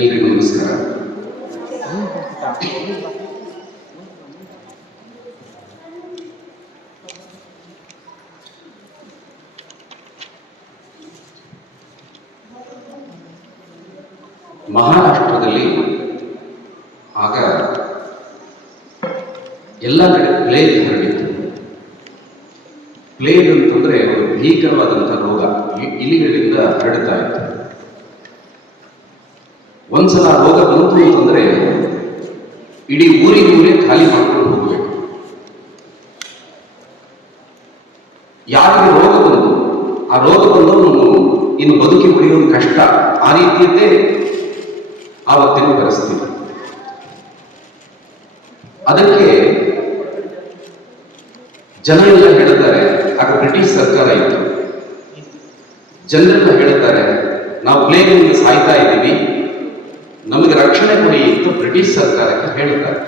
ಎಲ್ರಿಗೂ ನಮಸ್ಕಾರ. ಮಹಾರಾಷ್ಟ್ರದಲ್ಲಿ ಆಗ ಎಲ್ಲ ಕಡೆ ಪ್ಲೇಗ್ ಹರಡಿತ್ತು. ಪ್ಲೇಗ್ ಅಂತಂದ್ರೆ ಒಂದು ಭೀಕರವಾದಂಥ ರೋಗ, ಇಲಿಗಳಿಂದ ಹರಡ್ತಾ ಇತ್ತು. ಒಂದ್ಸಲ ರೋಗ ಬಂತು ಅಂತಂದ್ರೆ ಇಡೀ ಊರೇ ಖಾಲಿ ಮಾಡ್ಕೊಂಡು ಹೋಗಬೇಕು. ಯಾರಿಗೆ ರೋಗ ಬಂತು, ಆ ರೋಗ ಬಂದವನು ಇನ್ನು ಬದುಕಿ ಉಳಿಯೋದು ಕಷ್ಟ, ಆ ರೀತಿಯದ್ದೇ ಆವತ್ತಿನ ಪರಿಸ್ಥಿತಿ. ಅದಕ್ಕೆ ಜನ ಎಲ್ಲ ಹೇಳ್ತಾರೆ, ಆಗ ಬ್ರಿಟಿಷ್ ಸರ್ಕಾರ ಇತ್ತು, ಜನರೆಲ್ಲ ಹೇಳ್ತಾರೆ ನಾವು ಪ್ಲೇಗ್ನಿಂದ ಸಾಯ್ತಾ ಇದ್ದೀವಿ, ನಮಗೆ ರಕ್ಷಣೆ ಕೊಡಿ ಅಂತ ಬ್ರಿಟಿಷ್ ಸರ್ಕಾರಕ್ಕೆ ಹೇಳ್ತಾರೆ.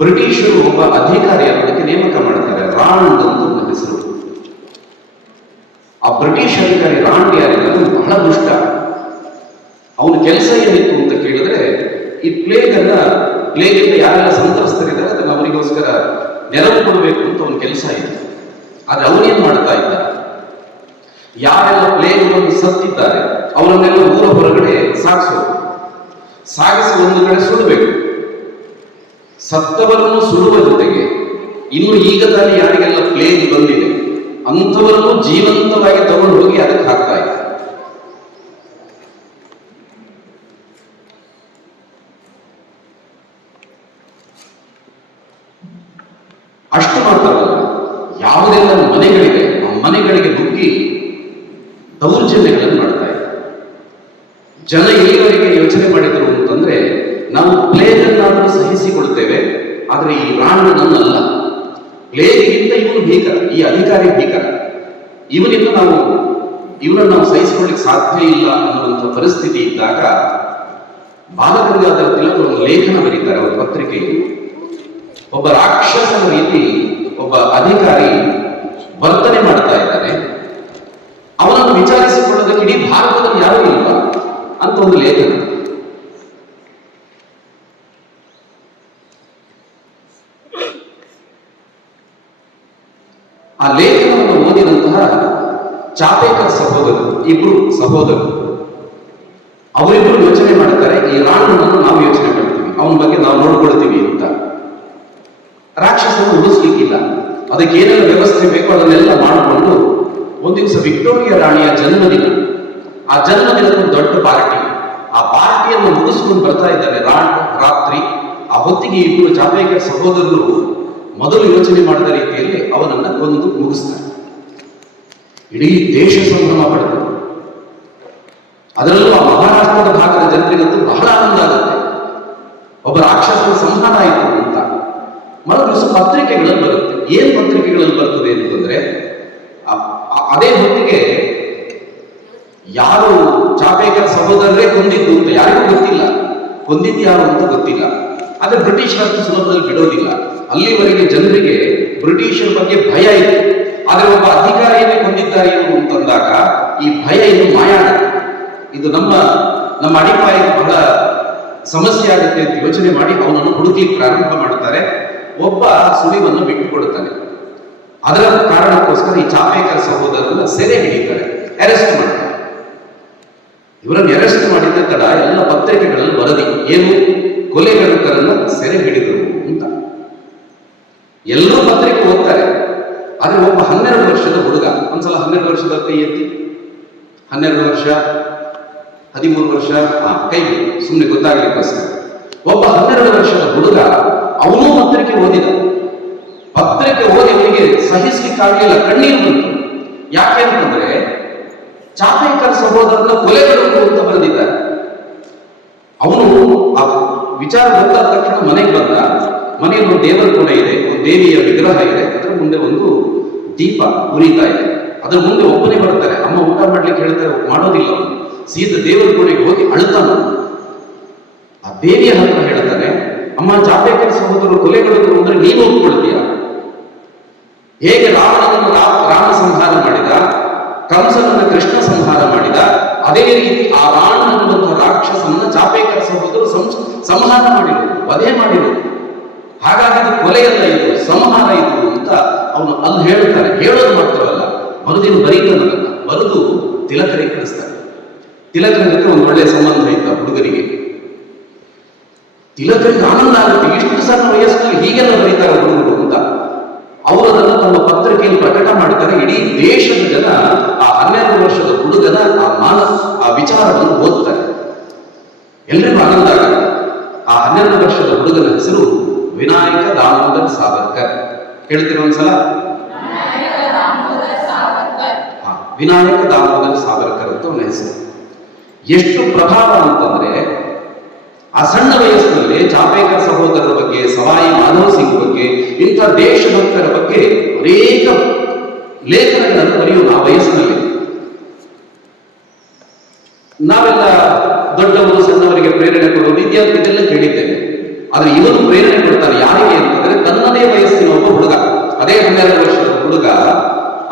ಬ್ರಿಟಿಷರು ಒಬ್ಬ ಅಧಿಕಾರಿಯನ್ನು ಅದಕ್ಕೆ ನೇಮಕ ಮಾಡ್ತಾರೆ, ರಾಂಡ್ ಅಂತ ಒಂದು ಹೆಸರು. ಆ ಬ್ರಿಟಿಷ್ ಅಧಿಕಾರಿ ರಾಂಡ್ ಯಾರಿದ್ದಾರೆ ಬಹಳ ದುಷ್ಟ. ಅವನ ಕೆಲಸ ಏನಿತ್ತು ಅಂತ ಕೇಳಿದ್ರೆ, ಈ ಪ್ಲೇಗಿಂದ ಯಾರೆಲ್ಲ ಸಂತ್ರಸ್ತರಿದ್ದಾರೆ ಅದನ್ನು ಅವರಿಗೋಸ್ಕರ ನೆರವು ಕೊಡಬೇಕು ಅಂತ ಅವನ ಕೆಲಸ ಇತ್ತು. ಆದ್ರೆ ಅವನೇನ್ ಮಾಡ್ತಾ ಇದ್ದ, ಯಾರೆಲ್ಲ ಪ್ಲೇಗ್ ಬಂದು ಸತ್ತಿದ್ದಾರೆ ಅವರನ್ನೆಲ್ಲ ಊರ ಹೊರಗಡೆ ಸಾಗಿಸಿ ಒಂದು ಕಡೆ ಸುಡಬೇಕು. ಸತ್ತವರನ್ನು ಸುಡುವ ಜೊತೆಗೆ ಇನ್ನು ಈಗ ತಾನೇ ಯಾರಿಗೆಲ್ಲ ಪ್ಲೇಗ್ ಬಂದಿದೆ ಅಂಥವರನ್ನು ಜೀವಂತವಾಗಿ ತಗೊಂಡು ಹೋಗಿ ಅದಕ್ಕೆ ಹಾಕ್ತಾ ಇದ್ದ. ಅಷ್ಟು ಮಾತ್ರವಲ್ಲ, ಯಾವುದೆಲ್ಲ ಮನೆಗಳಿದೆ ಆ ಮನೆಗಳಿಗೆ ನುಗ್ಗಿ ದೌರ್ಜನ್ಯಗಳನ್ನು ಮಾಡ್ತಾ ಇದ್ದಾರೆ. ಜನ ಎಲ್ಲಿವರೆಗೆ ಯೋಚನೆ ಮಾಡಿದ್ರು ಅಂತಂದ್ರೆ, ನಾವು ಪ್ಲೇಗ್ ಅನ್ನಾದರೂ ಸಹಿಸಿಕೊಳ್ತೇವೆ, ಆದ್ರೆ ಈ ರಾಂಡನಲ್ಲ, ಪ್ಲೇಗಿಗಿಂತ ಇವನು ಭೀಕರ, ಈ ಅಧಿಕಾರಿ ಭೀಕರ, ಇವನನ್ನು ನಾವು ಸಹಿಸಿಕೊಳ್ಳಿಕ್ಕೆ ಸಾಧ್ಯ ಇಲ್ಲ ಅನ್ನುವಂಥ ಪರಿಸ್ಥಿತಿ ಇದ್ದಾಗ ಬಾಲಗಂಗಾಧರ ತಿಲಕ್ ಒಂದು ಲೇಖನ ಬರೀತಾರೆ ಅವರ ಪತ್ರಿಕೆಯಲ್ಲಿ. ಒಬ್ಬ ರಾಕ್ಷಸನ ರೀತಿ ಒಬ್ಬ ಅಧಿಕಾರಿ ವರ್ತನೆ ಮಾಡ್ತಾ ಇದ್ದಾನೆ, ಅವನನ್ನು ವಿಚಾರಿಸಿಕೊಳ್ಳೋದಕ್ಕೆ ಇಡೀ ಭಾರತದಲ್ಲಿ ಯಾರೂ ಇಲ್ಲ ಅಂತ ಒಂದು ಲೇಖನ. ಆ ಲೇಖನವನ್ನು ಓದಿದಂತಹ ಚಾಪೇಕರ್ ಇಬ್ರು ಸಹೋದರರು ಅವರಿಬ್ರು ಯೋಚನೆ ಮಾಡ್ತಾರೆ, ಈ ರಾಣನನ್ನು ನಾವು ಯೋಚನೆ ಮಾಡ್ತೀವಿ, ಅವನ ಬಗ್ಗೆ ನಾವು ನೋಡ್ಕೊಳ್ತೀವಿ ಅಂತ. ರಾಕ್ಷಸನ್ನು ಉಳಿಸ್ಲಿಕ್ಕಿಲ್ಲ, ಅದಕ್ಕೆ ಏನೆಲ್ಲ ವ್ಯವಸ್ಥೆ ಬೇಕೋ ಅದನ್ನೆಲ್ಲ ಮಾಡಿಕೊಂಡು ಒಂದು ದಿವಸ ವಿಕ್ಟೋರಿಯಾ ರಾಣಿಯ ಜನ್ಮದಿನ, ಆ ಜನ್ಮದಿನದ ದೊಡ್ಡ ಪಾರ್ಟಿ, ಆ ಪಾರ್ಟಿಯನ್ನು ಮುಗಿಸ್ಕೊಂಡು ಬರ್ತಾ ಇದ್ದಾನೆ ರಾತ್ರಿ. ಆ ಹೊತ್ತಿಗೆ ಇಬ್ಬರು ಚಾಪೇಕರ್ ಸಹೋದರರು ಮೊದಲು ಯೋಚನೆ ಮಾಡಿದ ರೀತಿಯಲ್ಲಿ ಅವನನ್ನ ಕೊಂದು ಮುಗಿಸ್ತಾರೆ. ಇಡೀ ದೇಶ ಸಂಭ್ರಮ ಪಡೆದರು. ಅದರಲ್ಲೂ ಆ ಮಹಾರಾಷ್ಟ್ರದ ಭಾಗದ ಜನರಿಗಂತೂ ಬಹಳ ಆನಂದ ಆಗುತ್ತೆ, ಒಬ್ಬ ರಾಕ್ಷಸನ ಸಂಹಾರ ಆಯಿತು ಅಂತ. ಮರುದಿವಸ ಪತ್ರಿಕೆಗಳಲ್ಲಿ ಬರುತ್ತೆ. ಏನ್ ಪತ್ರಿಕೆಗಳಲ್ಲಿ ಬರ್ತದೆ ಅಂತಂದ್ರೆ, ಅದೇ ಹೊತ್ತಿಗೆ ಯಾರು ಚಾಪೇಕರ್ ಸಹೋದರರೇ ಕೊಂದಿದ್ದು ಅಂತ ಯಾರಿಗೂ ಗೊತ್ತಿಲ್ಲ, ಕೊಂದಿದ್ದು ಯಾರು ಅಂತ ಗೊತ್ತಿಲ್ಲ. ಆದ್ರೆ ಬ್ರಿಟಿಷರಷ್ಟು ಸುಲಭದಲ್ಲಿ ಬಿಡೋದಿಲ್ಲ. ಅಲ್ಲಿವರೆಗೆ ಜನರಿಗೆ ಬ್ರಿಟಿಷರ ಬಗ್ಗೆ ಭಯ ಇತ್ತು, ಆದ್ರೆ ಒಬ್ಬ ಅಧಿಕಾರಿಯನ್ನೇ ಕೊಂದಿದ್ದಾರೆ ಅಂತಂದಾಗ ಈ ಭಯ ಇನ್ನು ಮಾಯ ಆಗುತ್ತೆ. ಇದು ನಮ್ಮ ಅಡಿಪಾಯಕ್ಕೆ ಬಹಳ ಸಮಸ್ಯೆ ಆಗುತ್ತೆ ಅಂತ ಯೋಚನೆ ಮಾಡಿ ಅವನನ್ನು ಹುಡುಕ್ಲಿಕ್ಕೆ ಪ್ರಾರಂಭ ಮಾಡ್ತಾರೆ. ಒಬ್ಬ ಸುಳಿವನ್ನು ಬಿಟ್ಟುಕೊಡುತ್ತಾನೆ. ಅದರ ಕಾರಣಕ್ಕೋಸ್ಕರ ಈ ಚಾಪೇಕರ್ ಸಹೋದರರನ್ನ ಸೆರೆ ಹಿಡಿತಾರೆ, ಅರೆಸ್ಟ್ ಮಾಡ್ತಾರೆ. ಇವರನ್ನು ಅರೆಸ್ಟ್ ಮಾಡಿದ ತಡ ಎಲ್ಲ ಪತ್ರಿಕೆಗಳಲ್ಲಿ ವರದಿ ಏನು, ಕೊಲೆಗಡುಕರನ್ನ ಸೆರೆ ಹಿಡಿದರು ಅಂತ. ಎಲ್ಲರೂ ಪತ್ರಿಕೆ ಓದ್ತಾರೆ. ಆದ್ರೆ ಒಬ್ಬ 12 ವರ್ಷದ ಹುಡುಗ, ಒಂದ್ಸಲ 12 ವರ್ಷದ ಕೈ ಎತ್ತಿ, 12 ವರ್ಷ 13 ವರ್ಷ ಕೈ ಸುಮ್ಮನೆ ಗೊತ್ತಾಗ್ಲಿಕ್ಕೋಸ್ಕರ. ಒಬ್ಬ 12 ವರ್ಷದ ಹುಡುಗ, ಅವನು ಪತ್ರಿಕೆ ಓದಿದ. ಪತ್ರಿಕೆ ಓದಿ ಅವನಿಗೆ ಸಹಿಸ್ಲಿಕ್ಕಾಗಲಿಲ್ಲ, ಕಣ್ಣೀರು ಬಂತು. ಯಾಕೆ ಅಂತಂದ್ರೆ ಚಾಪೇಕರ್ ಸಹೋದರನ ಕೊಲೆಗಳು ಅಂತ ಬರೆದಿದ್ದಾರೆ. ಅವನು ಆ ವಿಚಾರ ಗೊತ್ತಾದ ತಕ್ಷಣ ಮನೆಗೆ ಬಂದ. ಮನೆಯಲ್ಲಿ ಒಂದು ದೇವರ ಕೋಣೆ ಇದೆ, ಒಂದು ದೇವಿಯ ವಿಗ್ರಹ ಇದೆ, ಅದರ ಮುಂದೆ ಒಂದು ದೀಪ ಉರಿತಾ ಇದೆ. ಅದರ ಮುಂದೆ ಒಬ್ಬನೇ ಬರ್ತಾರೆ, ಅಮ್ಮ ಊಟ ಮಾಡ್ಲಿಕ್ಕೆ ಹೇಳ್ತಾರೆ, ಮಾಡೋದಿಲ್ಲ. ಅವನು ಸೀದಾ ದೇವರ ಕೋಣೆಗೆ ಹೋಗಿ ಅಳ್ತಾನ. ಆ ದೇವಿಯ ಹತ್ರ ಹೇಳ್ತಾನೆ, ಅಮ್ಮ ಚಾಪೇಕರ್ ಸಹೋದರರು ಕೊಲೆಗಳು ಅಂದ್ರೆ ನೀನು ಒಪ್ಕೊಳ್ತೀಯ? ಹೇಗೆ ರಾವಣನನ್ನು ರಾಮ ಸಂಹಾರ ಮಾಡಿದ, ಕಂಸನನ್ನು ಕೃಷ್ಣ ಸಂಹಾರ ಮಾಡಿದ, ಅದೇ ರೀತಿ ಆ ರಾವಣ ಅನ್ನುವಂತಹ ಸಂಹಾರ ಮಾಡಿರೋದು, ವಧೆ ಮಾಡಿರೋದು. ಹಾಗಾಗಿ ಇದು ಕೊಲೆಯಲ್ಲ, ಇದು ಸಂಹಾರ ಇದು ಅಂತ ಅವನು ಅಲ್ಲಿ ಹೇಳ್ತಾನೆ. ಹೇಳೋದು ಮಾತ್ರವಲ್ಲ, ಮರುದಿನ ಬರೀತಾನಲ್ಲ, ಬರೆದು ತಿಲಕರಿಗೆ ಕಳಿಸ್ತಾನೆ. ತಿಲಕರ ಜೊತೆ ಒಂದು ಒಳ್ಳೆಯ ಸಂಬಂಧ ಇತ್ತ ಹುಡುಗರಿಗೆ. ತಿಲಕರಿಗೆ ಆನಂದ ಆಗುತ್ತೆ, ಇಷ್ಟು ಸಣ್ಣ ವಯಸ್ಸಿನಲ್ಲಿ ಹೀಗೆಲ್ಲ ಬರೀತಾರೆ ಹುಡುಗರು ಅಂತ. ಅವರು ಅದನ್ನು ತಮ್ಮ ಪತ್ರಿಕೆಯಲ್ಲಿ ಪ್ರಕಟ ಮಾಡ್ತಾರೆ. ಇಡೀ ದೇಶದ ಜನ ಆ 12 ವರ್ಷದ ಹುಡುಗನ ಆ ವಿಚಾರವನ್ನು ಓದ್ತಾರೆ. ಎಲ್ರಿಗೂ ಆನಂದ ಆಗುತ್ತೆ. ಆ 12 ವರ್ಷದ ಹುಡುಗನ ಹೆಸರು ವಿನಾಯಕ ದಾಮೋದರ್ ಸಾವರ್ಕರ್. ಕೇಳ್ತೀರ ಒಂದ್ಸಲ? ವಿನಾಯಕ ದಾಮೋದರ್ ಸಾವರ್ಕರ್ ಅಂತ ಅವನ ಹೆಸರು. ಎಷ್ಟು ಪ್ರಭಾವ ಅಂತಂದ್ರೆ, ಆ ಸಣ್ಣ ವಯಸ್ಸಿನಲ್ಲಿ ಚಾಪೇಕರ್ ಸಹೋದರರ ಬಗ್ಗೆ, ಸವಾಯಿ ಮಾಧವ್ ಸಿಂಗ್ ಬಗ್ಗೆ, ಇಂಥ ದೇಶಭಕ್ತರ ಬಗ್ಗೆ ಅನೇಕ ಲೇಖನಗಳನ್ನು ಬರೆಯುವ ಆ ವಯಸ್ಸಿನಲ್ಲಿ. ನಾವೆಲ್ಲ ದೊಡ್ಡವರು ಸಣ್ಣವರಿಗೆ ಪ್ರೇರಣೆ ಕೊಡುವುದು ಇದೆಲ್ಲ ಕೇಳಿದ್ದೇವೆ. ಆದ್ರೆ ಇವನು ಪ್ರೇರಣೆ ಕೊಡ್ತಾನೆ ಯಾರಿಗೆ ಅಂತಂದ್ರೆ, ತನ್ನದೇ ವಯಸ್ಸಿನ ಒಬ್ಬ ಹುಡುಗ, ಅದೇ 12 ವರ್ಷದ ಹುಡುಗ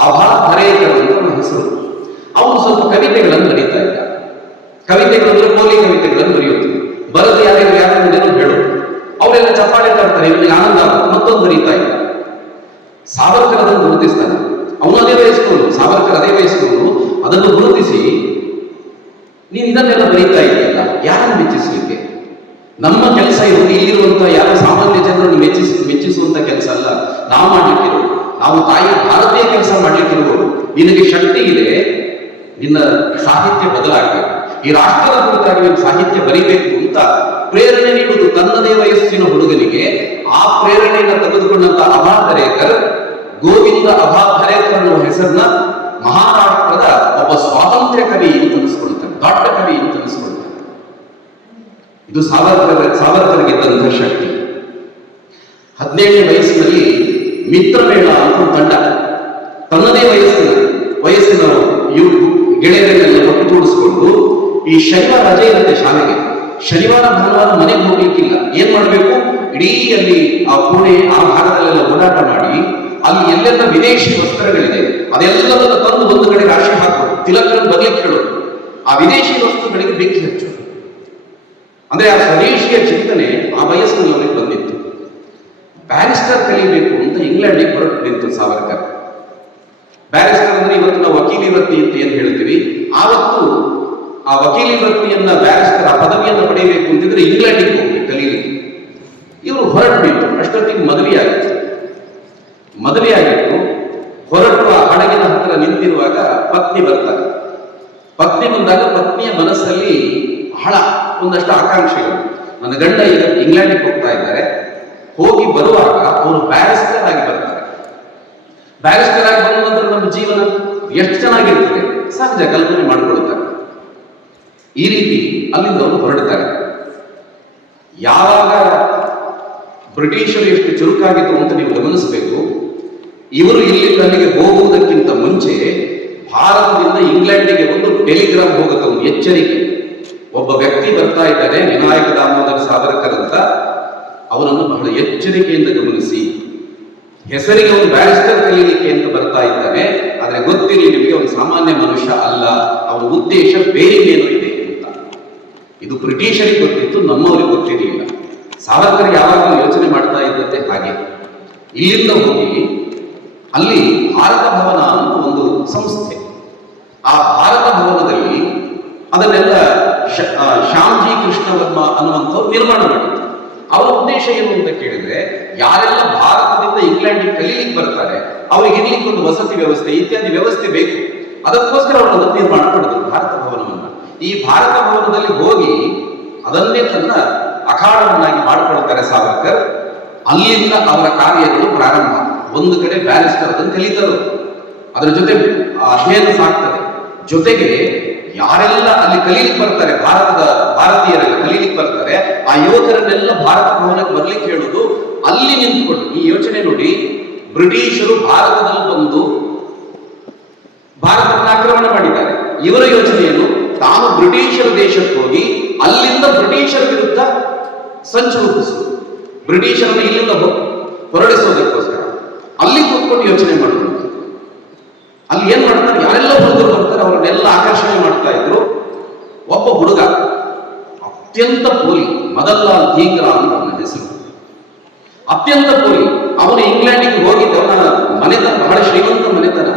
ಅಭಾ ಹರೇಕರ್ ಅಂತ ಅವನ ಹೆಸರು. ಅವನು ಸ್ವಲ್ಪ ಕವಿತೆಗಳನ್ನು ಬರೀತಾ ಇದ್ದ. ಕವಿತೆಗಳು ಕೋಲಿ ಕವಿತೆಗಳನ್ನು ಬರೆಯುವುದು. ಬರೆದು ಯಾರು ಹೇಳೋದು. ಅವರೆಲ್ಲ ಚಪ್ಪಾಳೆ ತರ್ತಾರೆ, ಇವನಿಗೆ ಆನಂದ. ಮತ್ತೊಂದು ಬರೀತಾ ಇದ್ದ. ಸಾವರ್ಕರ್ ಅದನ್ನು ಗುರುತಿಸ್ತಾನೆ. ಅವನು ಅದೇ ವಯಸ್ಸಿನವನು, ಸಾವರ್ಕರ್ ಅದೇ ವಯಸ್ಸಿನವನು. ಅದನ್ನು ಗುರುತಿಸಿ, ನೀನು ಇದನ್ನೆಲ್ಲ ಬರೀತಾ ಇದೆಯಲ್ಲ, ಯಾರನ್ನು ಮೆಚ್ಚಿಸಲಿಕ್ಕೆ? ನಮ್ಮ ಕೆಲಸ ಇರುವುದು ಇಲ್ಲಿರುವಂತಹ ಯಾರು ಸಾಮಾನ್ಯ ಜನರನ್ನು ಮೆಚ್ಚಿಸುವಂತ ಕೆಲಸ ಅಲ್ಲ ನಾವು ಮಾಡ್ಲಿಕ್ಕಿರೋದು. ನಾವು ತಾಯಿ ಭಾರತೀಯ ಕೆಲಸ ಮಾಡ್ಲಿಕ್ಕಿರುವುದು. ನಿನಗೆ ಶಕ್ತಿ ಇದೆ, ನಿನ್ನ ಸಾಹಿತ್ಯ ಬದಲಾಗಬೇಕು, ಈ ರಾಷ್ಟ್ರದ ಕುರಿತಾಗಿ ನೀವು ಸಾಹಿತ್ಯ ಬರೀಬೇಕು ಅಂತ ಪ್ರೇರಣೆ ನೀಡುವುದು ತನ್ನದೇ ವಯಸ್ಸಿನ ಹುಡುಗನಿಗೆ. ಆ ಪ್ರೇರಣೆಯನ್ನು ತೆಗೆದುಕೊಂಡಂತ ಅಭಾ ಹರೇಕರ್, ಗೋವಿಂದ ಅಭಾ ಹರೇಕರ್ ಅನ್ನುವ ಹೆಸರನ್ನ ಮಹಾರಾಷ್ಟ್ರದ ಒಬ್ಬ ಸ್ವಾತಂತ್ರ್ಯ ಕವಿ ಅಂತ ಅನಿಸ್ಕೊಳ್ತಾನೆ, ದೊಡ್ಡ ಕವಿ ಅಂತ ಅನಿಸ್ಕೊಳ್ತಾನೆ. ಇದು ಸಾವರ್ಕರ್ಗಿದ್ದಂತಹ ಶಕ್ತಿ. 17ನೇ ವಯಸ್ಸಿನಲ್ಲಿ ಮಿತ್ರಮೇಳ ಅಂತ ತಂಡ, ತನ್ನದೇ ವಯಸ್ಸಿನ ಗೆಳೆಯರನ್ನೆಲ್ಲ ಒಟ್ಟುಗೂಡಿಸಿಕೊಂಡು, ಈ ಶನಿವಾರ ರಜೆ ಇರುತ್ತೆ ಶಾಲೆಗೆ, ಶನಿವಾರ ಭಾನುವಾರ ಮನೆಗೆ ಹೋಗ್ಲಿಕ್ಕಿಲ್ಲ, ಏನ್ ಮಾಡ್ಬೇಕು? ಇಡೀ ಅಲ್ಲಿ ಆ ಪುಣೆ ಆ ಭಾಗದಲ್ಲೆಲ್ಲ ಓಡಾಟ ಮಾಡಿ, ಅಲ್ಲಿ ಎಲ್ಲೆಲ್ಲ ವಿದೇಶಿ ವಸ್ತ್ರಗಳಿದೆ ಅದೆಲ್ಲದನ್ನು ತಂದು ಒಂದು ಕಡೆ ರಾಶಿ ಹಾಕೋದು, ತಿಲಕರನ್ನು ಬರ್ಲಿಕ್ಕೆ ಹೇಳೋದು, ಆ ವಿದೇಶಿ ವಸ್ತುಗಳಿಗೆ ಬೆಂಕಿ ಹಚ್ಚೋದು. ಅಂದ್ರೆ ಆ ಸ್ವದೇಶಿಯ ಚಿಂತನೆ ಆ ವಯಸ್ಸಿನಲ್ಲಿ ಅವನಿಗೆ ಬಂದಿತ್ತು. ಬ್ಯಾರಿಸ್ಟರ್ ಕಲಿಬೇಕು ಅಂತ ಇಂಗ್ಲೆಂಡಿಗೆ ಹೊರಟು ನಿಂತು ಸಾವರ್ಕರ್. ಬ್ಯಾರಿಸ್ಟರ್ ಅಂದ್ರೆ ಇವತ್ತು ನಾವು ವಕೀಲಿ ವೃತ್ತಿ ಅಂತ ಏನ್ ಹೇಳ್ತೀವಿ, ಆವತ್ತು ಆ ವಕೀಲಿ ವೃತ್ತಿಯನ್ನ, ಬ್ಯಾರಿಸ್ಟರ್ ಆ ಪದವಿಯನ್ನು ಪಡೆಯಬೇಕು ಅಂತಿದ್ರೆ ಇಂಗ್ಲೆಂಡಿಗೆ ಹೋಗಿ ಕಲೀಲಿಕ್ಕೆ ಇವರು ಹೊರಟು ನಿಂತು. ಅಷ್ಟೊತ್ತಿಗೆ ಮದುವೆ ಆಗಿತ್ತು. ಹೊರಟು ಆ ಹಡಗಿನ ಹತ್ತಿರ ನಿಂತಿರುವಾಗ ಪತ್ನಿ ಬರ್ತಾರೆ. ಪತ್ನಿ ಬಂದಾಗ ಪತ್ನಿಯ ಮನಸ್ಸಲ್ಲಿ ಬಹಳ ಒಂದಷ್ಟು ಆಕಾಂಕ್ಷೆಗಳು. ನನ್ನ ಗಂಡ ಈಗ ಇಂಗ್ಲೆಂಡಿಗೆ ಹೋಗ್ತಾ ಇದ್ದಾರೆ, ಹೋಗಿ ಬರುವಾಗ ಅವರು ಬ್ಯಾರಿಸ್ಟರ್ ಆಗಿ ಬರ್ತಾರೆ. ಬ್ಯಾರಿಸ್ಟರ್ ಆಗಿ ಬಂದ ನಂತರ ನಮ್ಮ ಜೀವನ ಎಷ್ಟು ಚೆನ್ನಾಗಿರ್ತದೆ ಸಹಜ ಕಲ್ಪನೆ ಮಾಡಿಕೊಳ್ತಾರೆ. ಈ ರೀತಿ ಅಲ್ಲಿಂದ ಅವರು ಹೊರಡ್ತಾರೆ. ಯಾವಾಗ ಬ್ರಿಟಿಷರು ಎಷ್ಟು ಚುರುಕಾಗಿತ್ತು ಅಂತ ನೀವು ಗಮನಿಸಬೇಕು. ಇವರು ಇಲ್ಲಿಂದ ಅಲ್ಲಿಗೆ ಹೋಗುವುದಕ್ಕಿಂತ ಮುಂಚೆ ಭಾರತದಿಂದ ಇಂಗ್ಲೆಂಡಿಗೆ ಒಂದು ಟೆಲಿಗ್ರಾಮ್ ಹೋಗುತ್ತೆ, ಒಂದು ಎಚ್ಚರಿಕೆ. ಒಬ್ಬ ವ್ಯಕ್ತಿ ಬರ್ತಾ ಇದ್ದಾನೆ, ವಿನಾಯಕ ದಾಮೋದರ್ ಸಾವರ್ಕರ್ ಅಂತ. ಅವನನ್ನು ಬಹಳ ಎಚ್ಚರಿಕೆಯಿಂದ ಗಮನಿಸಿ. ಹೆಸರಿಗೆ ಒಂದು ಬ್ಯಾರಿಸ್ಟರ್ ಕಲೀಲಿಕ್ಕೆ ಅಂತ ಬರ್ತಾ ಇದ್ದಾನೆ, ಆದ್ರೆ ಗೊತ್ತಿರಲಿ ನಿಮಗೆ ಅವನು ಸಾಮಾನ್ಯ ಮನುಷ್ಯ ಅಲ್ಲ, ಅವನ ಉದ್ದೇಶ ಬೇರೇನೇನೋ ಇದೆ ಅಂತ. ಇದು ಬ್ರಿಟಿಷರಿಗೆ ಗೊತ್ತಿತ್ತು, ನಮ್ಮವರಿಗೆ ಗೊತ್ತಿರಲಿಲ್ಲ. ಸಾವರ್ಕರ್ ಯಾವಾಗಲೂ ಯೋಚನೆ ಮಾಡ್ತಾ ಇದ್ದಂತೆ ಹಾಗೆ. ಇಲ್ಲಿಂದ ಹೋಗಿ ಅಲ್ಲಿ ಭಾರತ ಭವನ ಅಂತ ಒಂದು ಸಂಸ್ಥೆ, ಆ ಭಾರತ ಭವನದಲ್ಲಿ ಅದನ್ನೆಲ್ಲ ಶ್ಯಾಮ್ಜಿ ಕೃಷ್ಣ ವರ್ಮ ಅನ್ನುವಂಥವ್ರು ನಿರ್ಮಾಣ ಮಾಡಿದ್ರು. ಅವರ ಉದ್ದೇಶ ಏನು ಅಂತ ಕೇಳಿದ್ರೆ, ಯಾರೆಲ್ಲ ಭಾರತದಿಂದ ಇಂಗ್ಲೆಂಡಿಗೆ ಕಲೀಲಿಕ್ಕೆ ಬರ್ತಾರೆ ಅವ್ರಿಗೆ ಇರ್ಲಿಕ್ಕೆ ಒಂದು ವಸತಿ ವ್ಯವಸ್ಥೆ ಇತ್ಯಾದಿ ವ್ಯವಸ್ಥೆ ಬೇಕು. ಅದಕ್ಕೋಸ್ಕರ ಅವರು ಅದನ್ನು ನಿರ್ಮಾಣ ಮಾಡಿದ್ರು, ಭಾರತ ಭವನವನ್ನ. ಈ ಭಾರತ ಭವನದಲ್ಲಿ ಹೋಗಿ ಅದನ್ನೇ ತನ್ನ ಅಖಾಡವನ್ನಾಗಿ ಮಾಡಿಕೊಳ್ತಾರೆ ಸಾವರ್ಕರ್. ಅಲ್ಲಿಂದ ಅವರ ಕಾರ್ಯಗಳು ಪ್ರಾರಂಭ. ಒಂದು ಕಡೆ ಬ್ಯಾರಿಸ್ಟರ್ ಅದನ್ನು ಕಲಿತರು, ಅದರ ಜೊತೆ ಅಧ್ಯಯನ ಸಾಕ್ತದೆ. ಜೊತೆಗೆ ಯಾರೆಲ್ಲ ಅಲ್ಲಿ ಕಲೀಲಿಕ್ಕೆ ಬರ್ತಾರೆ, ಭಾರತೀಯರೆಲ್ಲ ಕಲೀಲಿಕ್ಕೆ ಬರ್ತಾರೆ, ಆ ಯುವಕರನ್ನೆಲ್ಲ ಭಾರತ ಭವನಕ್ಕೆ ಬರ್ಲಿಕ್ಕೆ ಹೇಳುದು. ಅಲ್ಲಿ ನಿಂತುಕೊಂಡು ಈ ಯೋಚನೆ ನೋಡಿ, ಬ್ರಿಟಿಷರು ಭಾರತದಲ್ಲಿ ಬಂದು ಭಾರತವನ್ನು ಆಕ್ರಮಣ ಮಾಡಿದ್ದಾರೆ. ಇವರ ಯೋಚನೆಯನ್ನು ತಾನು ಬ್ರಿಟಿಷರ ದೇಶಕ್ಕೆ ಹೋಗಿ ಅಲ್ಲಿಂದ ಬ್ರಿಟಿಷರ ವಿರುದ್ಧ ಸಂಚು ರೂಪಿಸುವುದು, ಬ್ರಿಟಿಷರನ್ನು ಇಲ್ಲಿಂದ ಹೊರಡಿಸೋದಕ್ಕೋಸ್ಕರ ಅಲ್ಲಿ ಕೂತ್ಕೊಂಡು ಯೋಚನೆ ಮಾಡುವುದು. ಅಲ್ಲಿ ಏನ್ ಮಾಡ್ತಾರೆ, ಯಾರೆಲ್ಲ ಹುಡುಗರು ಬರ್ತಾರೆ ಅವರನ್ನೆಲ್ಲ ಆಕರ್ಷಣೆ ಮಾಡ್ತಾ ಇದ್ರು. ಒಬ್ಬ ಹುಡುಗ ಅತ್ಯಂತ ಪೋಲಿ, ಮದನ್ಲಾಲ್ ಧೀಂಗ್ರಾ ಅಂತ ಅವನ ಹೆಸರು. ಅತ್ಯಂತ ಪೋಲಿ. ಅವನು ಇಂಗ್ಲೆಂಡಿಗೆ ಹೋಗಿದ್ದ, ಅವನ ಮನೆತನ ಬಹಳ ಶ್ರೀಮಂತ ಮನೆತನ.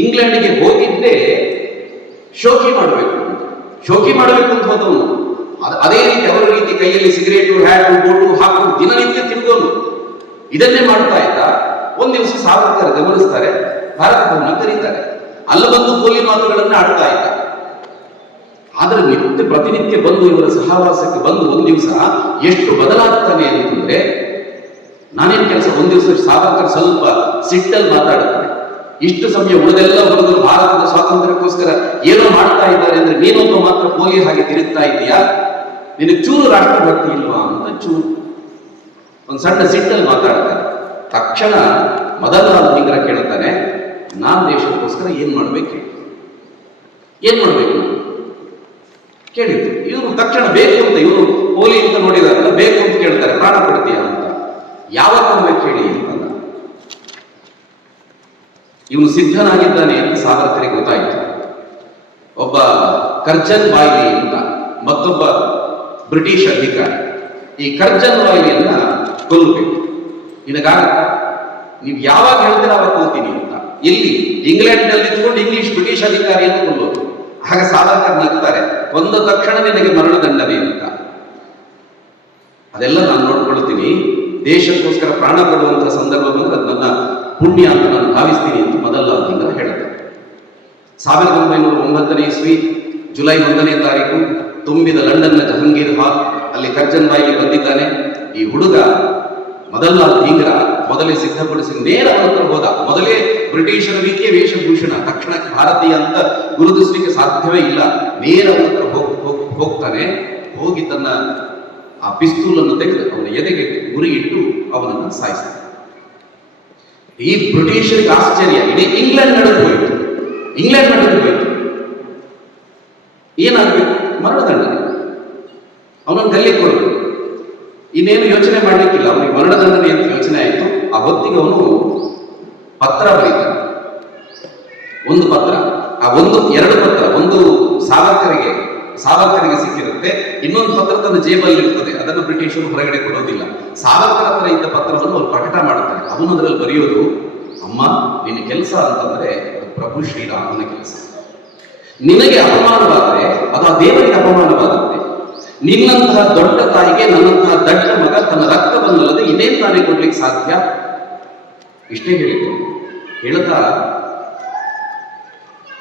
ಇಂಗ್ಲೆಂಡಿಗೆ ಹೋಗಿದ್ದೇ ಶೋಕಿ ಮಾಡಬೇಕು ಅಂತ ಹೋದವನು. ಅದೇ ರೀತಿ ಅವರ ರೀತಿ ಕೈಯಲ್ಲಿ ಸಿಗರೇಟು, ಹ್ಯಾಟು, ಬೋಟು ಹಾಕೊಂಡು ದಿನನಿತ್ಯ ತಿರುಗೋನು. ಇದನ್ನೇ ಮಾಡ್ತಾ ಇದ್ದ. ಒಂದ್ ದಿವಸ ಸಾವರ್ಕರ್ ಗಮನಿಸ್ತಾರೆ, ಭಾರತ ಭವನ ಕರೀತಾರೆ. ಅಲ್ಲಿ ಬಂದು ಪೋಲಿ ಮಾತುಗಳನ್ನ ಆಡ್ತಾ ಇದ್ದ. ಆದ್ರೆ ಪ್ರತಿನಿತ್ಯ ಬಂದು ಇವರ ಸಹವಾಸಕ್ಕೆ ಬಂದು ಒಂದ್ ದಿವಸ ಎಷ್ಟು ಬದಲಾಗ್ತಾನೆ ಅಂತಂದ್ರೆ, ನಾನೇನ್ ಕೆಲಸ, ಒಂದ್ ದಿವಸ ಸಾವರ್ಕರ್ ಸ್ವಲ್ಪ ಸಿಟ್ಟಲ್ಲಿ ಮಾತಾಡ್ತಾರೆ. ಇಷ್ಟು ಸಮಯ ಉಳಿದೆಲ್ಲ ಹುಡುಗರು ಭಾರತದ ಸ್ವಾತಂತ್ರ್ಯಕ್ಕೋಸ್ಕರ ಏನೋ ಮಾಡ್ತಾ ಇದ್ದಾರೆ ಅಂದ್ರೆ ನೀನೊಬ್ಬ ಮಾತ್ರ ಪೋಲಿ ಹಾಗೆ ತಿರುಗ್ತಾ ಇದೆಯಾ, ನಿನಗೆ ಚೂರು ರಾಷ್ಟ್ರಭಕ್ತಿ ಇಲ್ವಾ ಅಂತ ಚೂರು ಒಂದ್ ಸಣ್ಣ ಸಿಟ್ಟಲ್ಲಿ ಮಾತಾಡ್ತಾರೆ. ತಕ್ಷಣ ಮದನ್ಲಾಲ್ ಧೀಂಗ್ರಾ ಕೇಳ್ತಾನೆ, ನಾನ್ ದೇಶಕ್ಕೋಸ್ಕರ ಏನ್ ಮಾಡ್ಬೇಕು ಕೇಳಿದ್ದು. ಇವರು ತಕ್ಷಣ ಬೇಕು ಅಂತ, ಇವರು ಪೋಲಿ ಅಂತ ನೋಡಿದಾರಲ್ಲ, ಬೇಕು ಅಂತ ಕೇಳ್ತಾರೆ, ಪ್ರಾಣ ಕೊಡ್ತೀಯ ಅಂತ. ಯಾವಾಗ ಕೊಡ್ಬೇಕು ಹೇಳಿ ಅಂತಲ್ಲ. ಇವನು ಸಿದ್ಧನಾಗಿದ್ದಾನೆ ಅಂತ ಸಾವರ್ಕರಿಗೆ ಗೊತ್ತಾಯಿತು. ಒಬ್ಬ ಕರ್ಜನ್ ವಾಯ್ಲಿ ಅಂತ ಮತ್ತೊಬ್ಬ ಬ್ರಿಟಿಷ್ ಅಧಿಕಾರಿ, ಈ ಕರ್ಜನ್ ವಾಯ್ಲಿಯನ್ನ ಕೊಲ್ಲಬೇಕು. ನಿನಗಾಗತ್ತ, ನೀವು ಯಾವಾಗ ಹೇಳ್ತೀರ ಅವಾಗ ಕೊಲ್ತೀನಿ ಅಂತ. ಇಲ್ಲಿ ಇಂಗ್ಲೆಂಡ್ನಲ್ಲಿ ಇದ್ಕೊಂಡು ಇಂಗ್ಲಿಷ್ ಬ್ರಿಟಿಷ್ ಅಧಿಕಾರಿಯನ್ನು ಕೊಲ್ಲೋದು. ಆಗ ಸಾವರ್ಕರ್ ನಗ್ತಾರೆ, ಕೊಂದ ತಕ್ಷಣ ನಿನಗೆ ಮರಣದಂಡನೆ ಅಂತ. ಅದೆಲ್ಲ ನಾನು ನೋಡ್ಕೊಳ್ತೀನಿ, ದೇಶಕ್ಕೋಸ್ಕರ ಪ್ರಾಣ ಕೊಡುವಂತಹ ಸಂದರ್ಭ ಬಂದ್ರೆ ಅದು ನನ್ನ ಪುಣ್ಯ ಅಂತ ನಾನು ಭಾವಿಸ್ತೀನಿ ಅಂತ ಮದನ್ಲಾಲ್ ಧೀಂಗ್ರಾ ಹೇಳ್ತಾರೆ. 1909 ಇಸ್ವಿ ಜುಲೈ 1ನೇ ತಾರೀಕು ತುಂಬಿದ ಲಂಡನ್ನ ಜಹಂಗೀರ್ ಹಾಲ್, ಅಲ್ಲಿ ಕರ್ಜನ್ ವಾಯ್ಲಿ ಬಂದಿದ್ದಾನೆ. ಈ ಹುಡುಗ ಮದನ್ಲಾಲ್ ಧೀಂಗ್ರಾ ಮೊದಲೇ ಸಿದ್ಧಪಡಿಸಿ ನೇರ ಹತ್ರ ಹೋದ. ಮೊದಲೇ ಬ್ರಿಟಿಷರ ರೀತಿಯ ವೇಷಭೂಷಣ, ತಕ್ಷಣಕ್ಕೆ ಭಾರತೀಯ ಅಂತ ಗುರುತಿಸಲಿಕ್ಕೆ ಸಾಧ್ಯವೇ ಇಲ್ಲ. ನೇರ ಹತ್ರ ಹೋಗ್ತಾನೆ. ಹೋಗಿ ತನ್ನ ಆ ಪಿಸ್ತೂಲನ್ನು ತೆಗೆದು ಅವನ ಎದೆಗೆ ಗುರಿ ಇಟ್ಟು ಅವನನ್ನು ಸಾಯಿಸ್ತಾನೆ. ಈ ಬ್ರಿಟಿಷರಿಗೆ ಆಶ್ಚರ್ಯ, ಇಡೀ ಇಂಗ್ಲೆಂಡ್ ನಡೆದು ಹೋಯಿತು. ಏನಾಗಬೇಕು? ಮರಣದಂಡನೆ. ಅವನನ್ನು ಗಲ್ಲಿಗೆ ಕೊಡಬೇಕು. ಇನ್ನೇನು ಯೋಚನೆ ಮಾಡಲಿಕ್ಕಿಲ್ಲ. ಅವನಿಗೆ ಮರಣದಂಡನೆ ಅಂತ ಯೋಚನೆ ಆಯಿತು. ಆ ಹೊತ್ತಿಗೆ ಅವನು ಪತ್ರ ಬರೀತಾನೆ. ಒಂದು ಪತ್ರ, ಎರಡು ಪತ್ರ. ಒಂದು ಸಾವರ್ಕರಿಗೆ ಸಿಕ್ಕಿರುತ್ತೆ, ಇನ್ನೊಂದು ಪತ್ರ ತನ್ನ ಜೇಬಲ್ಲಿ ಇರ್ತದೆ. ಅದನ್ನು ಬ್ರಿಟಿಷರು ಹೊರಗಡೆ ಕೊಡೋದಿಲ್ಲ. ಸಾವರ್ಕರ್ ಹತ್ರ ಇದ್ದ ಪತ್ರವನ್ನು ಅವರು ಪ್ರಕಟ ಮಾಡುತ್ತಾರೆ. ಅವನು ಅದರಲ್ಲಿ ಬರೆಯೋದು, ಅಮ್ಮ ನಿನ್ನ ಕೆಲಸ ಅಂತಂದ್ರೆ ಪ್ರಭು ಶ್ರೀರಾಮನ ಕೆಲಸ. ನಿನಗೆ ಅಪಮಾನವಾದರೆ ಅದು ಆ ದೇವರಿಗೆ ಅಪಮಾನವಾಗುತ್ತೆ. ನಿನ್ನಂತಹ ದೊಡ್ಡ ತಾಯಿಗೆ ನನ್ನಂತಹ ದಡ್ಡ ಮಗ ತನ್ನ ರಕ್ತವನ್ನಲ್ಲದೆ ಇನ್ನೇನು ತಾನೇ ಕೊಡ್ಲಿಕ್ಕೆ ಸಾಧ್ಯ? ಇಷ್ಟೇ ಹೇಳಿತು. ಹೇಳ್ತಾ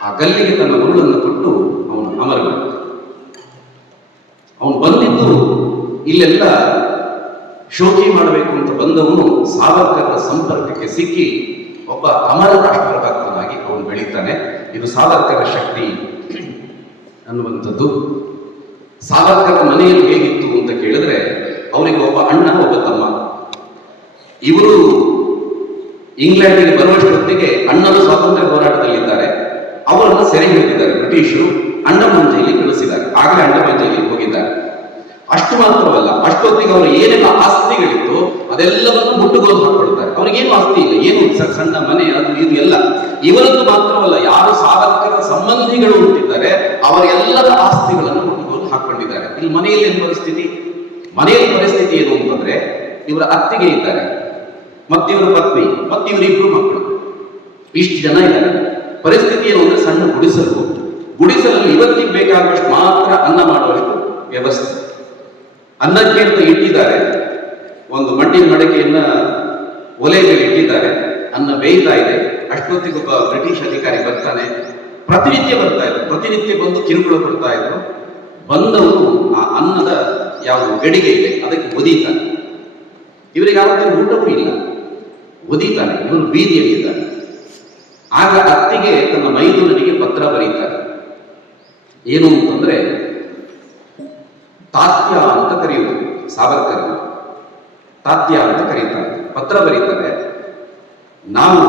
ಆ ಗಲ್ಲಿಗೆ ತನ್ನ ಉರುಳನ್ನು ಕೊಟ್ಟು ಅವನು ಅಮರನಾದ. ಅವನು ಬಂದಿದ್ದು ಇಲ್ಲೆಲ್ಲ ಶೋಕಿ ಮಾಡಬೇಕು ಅಂತ ಬಂದವನು ಸಾವರ್ಕರ್ನ ಸಂಪರ್ಕಕ್ಕೆ ಸಿಕ್ಕಿ ಒಬ್ಬ ಅಮರ ರಾಷ್ಟ್ರಭಕ್ತನಾಗಿ ಅವನು ಬೆಳೀತಾನೆ. ಇದು ಸಾವರ್ಕರ ಶಕ್ತಿ ಅನ್ನುವಂಥದ್ದು. ಸಾವರ್ಕರ್ ಮನೆಯಲ್ಲಿ ಹೇಗಿತ್ತು ಅಂತ ಕೇಳಿದ್ರೆ, ಅವರಿಗೆ ಒಬ್ಬ ಅಣ್ಣ, ಒಬ್ಬ ತಮ್ಮ. ಇವರು ಇಂಗ್ಲೆಂಡಿಗೆ ಬರುವಷ್ಟೊತ್ತಿಗೆ ಅಣ್ಣನ ಸ್ವಾತಂತ್ರ್ಯ ಹೋರಾಟದಲ್ಲಿದ್ದಾರೆ. ಅವರನ್ನು ಸೆರೆ ಹಿಡಿದಿದ್ದಾರೆ ಬ್ರಿಟಿಷರು. ಅಂಡಮಾನ್ ಜೈಲಿಗೆ ಕಳಿಸಿದ್ದಾರೆ. ಆಗಲೇ ಅಂಡಮಾನ್ ಜೈಲಿಗೆ ಹೋಗಿದ್ದಾರೆ. ಅಷ್ಟು ಮಾತ್ರವಲ್ಲ, ಅಷ್ಟೊತ್ತಿಗೆ ಅವರು ಏನೆಲ್ಲ ಆಸ್ತಿಗಳಿತ್ತು ಅದೆಲ್ಲವನ್ನು ಮುಟ್ಟುಗೋಲು ಹಾಕೊಳ್ತಾರೆ. ಅವ್ರಿಗೇನು ಆಸ್ತಿ ಇಲ್ಲ, ಏನು ಸಣ್ಣ ಮನೆ ಅದು ಇದು ಎಲ್ಲ. ಇವರದ್ದು ಮಾತ್ರವಲ್ಲ, ಯಾರು ಸಾವರ್ಕರ ಸಂಬಂಧಿಗಳು ಹುಟ್ಟಿದ್ದಾರೆ ಅವರೆಲ್ಲರ ಆಸ್ತಿಗಳನ್ನು ಮುಟ್ಟುಗೋಲು ಹಾಕೊಂಡಿದ್ದಾರೆ. ಇಲ್ಲಿ ಮನೆಯಲ್ಲಿ ಪರಿಸ್ಥಿತಿ ಏನು ಅಂತಂದ್ರೆ, ಇವರ ಅತ್ತಿಗೆ ಇದ್ದಾರೆ, ಮತ್ತಿವರ ಪತ್ನಿ, ಮತ್ತಿವರಿಬ್ರು ಮಕ್ಕಳು, ಇಷ್ಟು ಜನ ಇದ್ದಾರೆ. ಪರಿಸ್ಥಿತಿ ಏನು ಅಂದ್ರೆ, ಸಣ್ಣ ಗುಡಿಸಲಲ್ಲಿ ಇವತ್ತಿಗೆ ಬೇಕಾಗುವಷ್ಟು ಮಾತ್ರ ಅನ್ನ ಮಾಡುವಷ್ಟು ವ್ಯವಸ್ಥೆ. ಅನ್ನಕ್ಕೆ ಅಂತ ಇಟ್ಟಿದ್ದಾರೆ. ಒಂದು ಮಣ್ಣಿನ ಮಡಕೆಯನ್ನ ಒಲೆ ಮೇಲೆ ಇಟ್ಟಿದ್ದಾರೆ. ಅನ್ನ ಬೇಯ್ತಾ ಇದೆ. ಅಷ್ಟೊತ್ತಿಗೊಬ್ಬ ಬ್ರಿಟಿಷ್ ಅಧಿಕಾರಿ ಬರ್ತಾನೆ. ಪ್ರತಿನಿತ್ಯ ಬಂದು ಕಿರುಕುಳ ಕೊಡ್ತಾ ಇದ್ರು. ಬಂದವರು ಆ ಅನ್ನದ ಯಾವುದು ಗಡಿಗೆ ಇದೆ ಅದಕ್ಕೆ ಒದೀತಾನೆ. ಇವರಿಗೆ ಆವತ್ತಿನ ಊಟವೂ ಇಲ್ಲ, ಒದೀತಾನೆ. ಇವನು ಬೀದಿಯಲ್ಲಿದ್ದಾನೆ. ಆಗ ಅತ್ತಿಗೆ ತನ್ನ ಮೈದುನನಿಗೆ ಪತ್ರ ಬರೀತಾರೆ. ಏನು ಅಂತಂದ್ರೆ, ತಾತ್ಯ ಅಂತ ಕರೆಯುವುದು ಸಾವರ್ಕರ್, ತಾತ್ಯ ಅಂತ ಕರೀತಾರೆ. ಪತ್ರ ಬರೀತಾರೆ. ನಾವು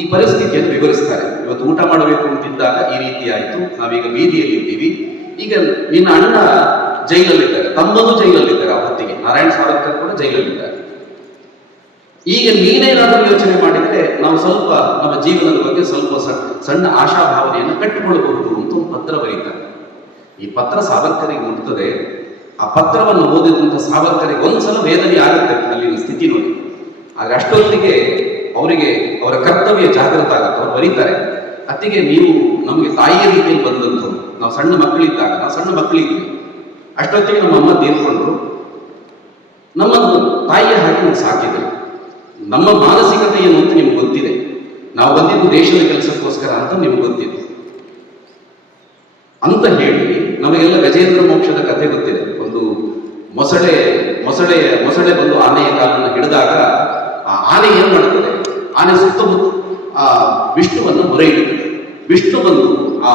ಈ ಪರಿಸ್ಥಿತಿಯನ್ನು ವಿವರಿಸ್ತಾರೆ. ಇವತ್ತು ಊಟ ಮಾಡಬೇಕು ಅಂತಿದ್ದಾಗ ಈ ರೀತಿ ಆಯ್ತು, ನಾವೀಗ ಬೀದಿಯಲ್ಲಿ ಇದ್ದೀವಿ. ಈಗ ನಿನ್ನ ಅಣ್ಣ ಜೈಲಲ್ಲಿದ್ದಾರೆ, ತಮ್ಮನೂ ಜೈಲಲ್ಲಿದ್ದಾರೆ. ಆ ಹೊತ್ತಿಗೆ ನಾರಾಯಣ್ ಸಾವರ್ಕರ್ ಕೂಡ ಜೈಲಲ್ಲಿದ್ದಾರೆ. ಈಗ ನೀನೇನಾದರೂ ಯೋಚನೆ ಮಾಡಿದ್ರೆ ನಾವು ಸ್ವಲ್ಪ ನಮ್ಮ ಜೀವನದ ಬಗ್ಗೆ ಸ್ವಲ್ಪ ಸಣ್ಣ ಆಶಾಭಾವನೆಯನ್ನು ಕಟ್ಟಿಕೊಳ್ಳಬಹುದು ಅಂತ ಒಂದು ಪತ್ರ ಬರೀತಾರೆ. ಈ ಪತ್ರ ಸಾವರ್ಕರಿಗೆ ಮುಟ್ತದೆ. ಆ ಪತ್ರವನ್ನು ಓದಿದಂಥ ಸಾವರ್ಕರಿಗೆ ಒಂದ್ಸಲ ವೇದನೆ ಆಗುತ್ತೆ ಅಲ್ಲಿನ ಸ್ಥಿತಿ ನೋಡಿ. ಆದ್ರೆ ಅಷ್ಟೊತ್ತಿಗೆ ಅವರಿಗೆ ಅವರ ಕರ್ತವ್ಯ ಜಾಗೃತ ಆಗುತ್ತೆ. ಅವ್ರು ಬರೀತಾರೆ, ಅತ್ತಿಗೆ ನೀವು ನಮಗೆ ತಾಯಿಯ ರೀತಿಯಲ್ಲಿ ಬಂದಂಥವ್ರು, ನಾವು ಸಣ್ಣ ಮಕ್ಕಳಿದ್ವಿ. ಅಷ್ಟೊತ್ತಿಗೆ ನಮ್ಮ ಅಮ್ಮ ತೀರ್ಕೊಂಡ್ರು, ನಮ್ಮನ್ನು ತಾಯಿಯ ಹಾಗೆ ನಾವು ಸಾಕಿದ್ರು. ನಮ್ಮ ಮಾನಸಿಕತೆ ಏನು ಅಂತ ನಿಮ್ಗೆ ಗೊತ್ತಿದೆ, ನಾವು ಬಂದಿದ್ದು ದೇಶದ ಕೆಲಸಕ್ಕೋಸ್ಕರ ಅಂತ ನಿಮ್ಗೆ ಗೊತ್ತಿದೆ ಅಂತ ಹೇಳಿ ನಮಗೆಲ್ಲ ಗಜೇಂದ್ರ ಮೋಕ್ಷದ ಕಥೆ ಗೊತ್ತಿದೆ. ಒಂದು ಮೊಸಳೆ ಬಂದು ಆನೆಯ ಕಾಲನ್ನು ಹಿಡಿದಾಗ ಆ ಆನೆ ಏನ್ ಮಾಡುತ್ತದೆ, ಆನೆ ಸುತ್ತಮುತ್ತ ಆ ವಿಷ್ಣುವನ್ನು ಮೊರೆ ಇಡುತ್ತದೆ. ವಿಷ್ಣು ಬಂದು ಆ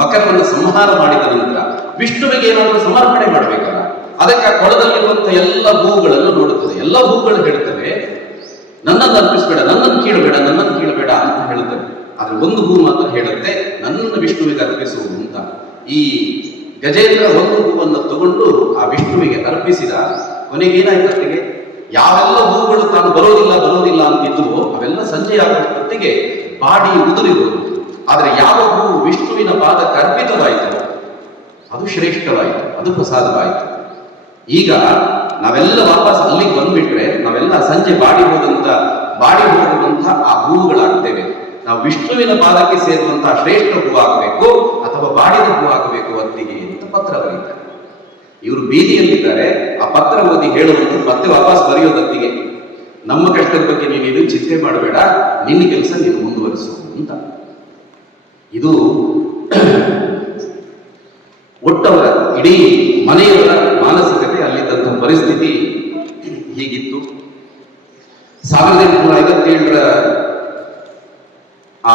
ಮಕರವನ್ನು ಸಂಹಾರ ಮಾಡಿದ ನಂತರ ವಿಷ್ಣುವಿಗೆ ಏನಾದರೂ ಸಮರ್ಪಣೆ ಮಾಡಬೇಕಲ್ಲ, ಅದಕ್ಕೆ ಆ ಕೊಳದಲ್ಲಿರುವಂತಹ ಎಲ್ಲ ಹೂವುಗಳನ್ನು ನೋಡುತ್ತದೆ. ಎಲ್ಲ ಹೂವುಗಳು ಹೇಳ್ತವೆ, ನನ್ನನ್ನು ಅರ್ಪಿಸಬೇಡ, ನನ್ನನ್ನು ಕೀಳಬೇಡ ಅಂತ ಹೇಳುತ್ತವೆ. ಆದ್ರೆ ಒಂದು ಹೂ ಮಾತ್ರ ಹೇಳುತ್ತೆ, ನನ್ನನ್ನು ವಿಷ್ಣುವಿಗೆ ಅರ್ಪಿಸುವುದು ಅಂತ. ಈ ಗಜೇಂದ್ರ ಒಂದು ಹೂವನ್ನು ತಗೊಂಡು ಆ ವಿಷ್ಣುವಿಗೆ ಅರ್ಪಿಸಿದ. ಕೊನೆಗೇನಾಯ್ತು, ಅತ್ತಿಗೆ ಯಾವೆಲ್ಲ ಹೂವುಗಳು ತಾನು ಬರೋದಿಲ್ಲ ಅಂತಿದ್ವು ಅವೆಲ್ಲ ಸಂಜೆ ಆಗುವಷ್ಟೊತ್ತಿಗೆ ಬಾಡಿ ಉದುರಿರುವುದು. ಆದ್ರೆ ಯಾವ ಹೂ ವಿಷ್ಣುವಿನ ಪಾದಕ್ಕೆ ಅರ್ಪಿತವಾಯಿತು ಅದು ಶ್ರೇಷ್ಠವಾಯಿತು, ಅದು ಪ್ರಸಾದವಾಯಿತು. ಈಗ ನಾವೆಲ್ಲ ವಾಪಸ್ ಅಲ್ಲಿಗೆ ಬಂದ್ಬಿಟ್ರೆ ನಾವೆಲ್ಲ ಸಂಜೆ ಬಾಡಿ ಹೋಗುವಂತಹ ಆ ಹೂವುಗಳಾಗ್ತೇವೆ. ನಾವು ವಿಷ್ಣುವಿನ ಪಾದಕ್ಕೆ ಸೇರುವಂತಹ ಶ್ರೇಷ್ಠ ಹೂ ಆಗಬೇಕು ಅಥವಾ ಬಾಡಿದ ಹೂ ಆಗಬೇಕು ಅತ್ತಿಗೆ ಅಂತ ಪತ್ರ ಬರೀತಾರೆ. ಇವರು ಬೀದಿಯಲ್ಲಿದ್ದಾರೆ, ಆ ಪತ್ರ ಓದಿ ಹೇಳುವಂತ ಮತ್ತೆ ವಾಪಸ್ ಬರೆಯೋದತ್ತಿಗೆ, ನಮ್ಮ ಕಷ್ಟದ ಬಗ್ಗೆ ನೀನು ಚಿಂತೆ ಮಾಡಬೇಡ, ನಿನ್ನ ಕೆಲಸ ನೀನು ಮುಂದುವರಿಸು ಅಂತ. ಇದು ಒಟ್ಟವರ ಇಡೀ ಮನೆಯವರ ಮಾನಸಿಕತೆ, ಅಲ್ಲಿದ್ದಂತಹ ಪರಿಸ್ಥಿತಿ ಹೀಗಿತ್ತು. 1857 ಆ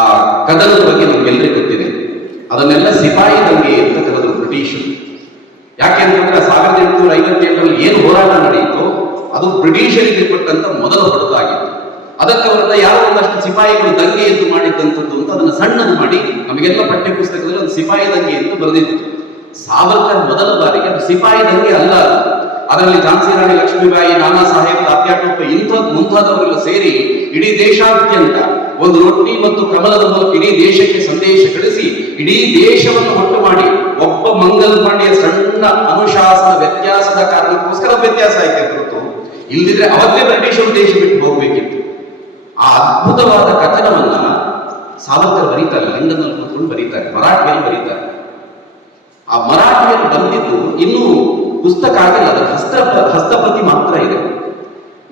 ಕದನದ ಬಗ್ಗೆ ನಮ್ಗೆಲ್ಲರಿಗೂ ಗೊತ್ತಿದೆ. ಅದನ್ನೆಲ್ಲ ಸಿಪಾಯಿ ದಂಗೆ ಅಂತ ಕರೆದ್ರು ಬ್ರಿಟಿಷರು. ಯಾಕೆಂತಂದ್ರೆ 1857 ಏನು ಹೋರಾಟ ನಡೆಯಿತು ಅದು ಬ್ರಿಟಿಷರಿಗೆ ಕೊಟ್ಟಂತ ಮೊದಲ ಹೊಡೆತ ಆಗಿತ್ತು. ಅದಕ್ಕೆ ಅವರೆಲ್ಲ ಯಾರೋ ಒಂದಷ್ಟು ಸಿಪಾಯಿಗಳು ದಂಗೆ ಎದ್ದು ಮಾಡಿದ್ದಂಥದ್ದು ಅಂತ ಅದನ್ನು ಸಣ್ಣದು ಮಾಡಿ ನಮಗೆಲ್ಲ ಪಠ್ಯ ಪುಸ್ತಕದಲ್ಲಿ ಒಂದು ಸಿಪಾಯಿ ದಂಗೆ ಎಂದು ಬರೆದಿತ್ತು. ಸಾವರ್ಕರ್ ಮೊದಲ ಬಾರಿಗೆ ಅದು ಸಿಪಾಯಿ ದಂಗೆ ಅಲ್ಲ, ಅದರಲ್ಲಿ ಝಾನ್ಸಿ ರಾಣಿ ಲಕ್ಷ್ಮೀಬಾಯಿ, ನಾನಾ ಸಾಹೇಬ್, ತಾತ್ಯಾ ಟೋಪೆ ಮುಂತಾದವರೆಲ್ಲ ಸೇರಿ ಇಡೀ ದೇಶಾದ್ಯಂತ ಒಂದು ರೊಟ್ಟಿ ಮತ್ತು ಕಮಲದ ಮೂಲಕ ಇಡೀ ದೇಶಕ್ಕೆ ಸಂದೇಶ ಕಳಿಸಿ ಇಡೀ ದೇಶವನ್ನು ಒಟ್ಟು ಮಾಡಿ ಒಬ್ಬ ಮಂಗಲ್ ಪಾಂಡೆಯ ಸಣ್ಣ ಅನುಶಾಸನ ವ್ಯತ್ಯಾಸದ ಕಾರಣಕ್ಕೋಸ್ಕರ ವ್ಯತ್ಯಾಸ ಆಯ್ಕೆ ಹೊರತು ಇಲ್ದಿದ್ರೆ ಅವತ್ತೇ ಬ್ರಿಟಿಷರು ದೇಶ ಬಿಟ್ಟು ಹೋಗ್ಬೇಕಿತ್ತು. ಆ ಅದ್ಭುತವಾದ ಕಥನವನ್ನ ಸಾವರ್ಕರ್ ಬರೀತಾರೆ, ಲಂಡನ್ನಲ್ಲಿ ಕೂತ್ಕೊಂಡು ಬರೀತಾರೆ, ಮರಾಠಿಯಲ್ಲಿ ಬರೀತಾರೆ. ಆ ಮರಾಠಿಯಲ್ಲಿ ಬಂದಿದ್ದು ಇನ್ನೂ ಪುಸ್ತಕ ಆಗಿಲ್ಲ, ಅದರ ಹಸ್ತಪ್ರತಿ ಮಾತ್ರ ಇದೆ.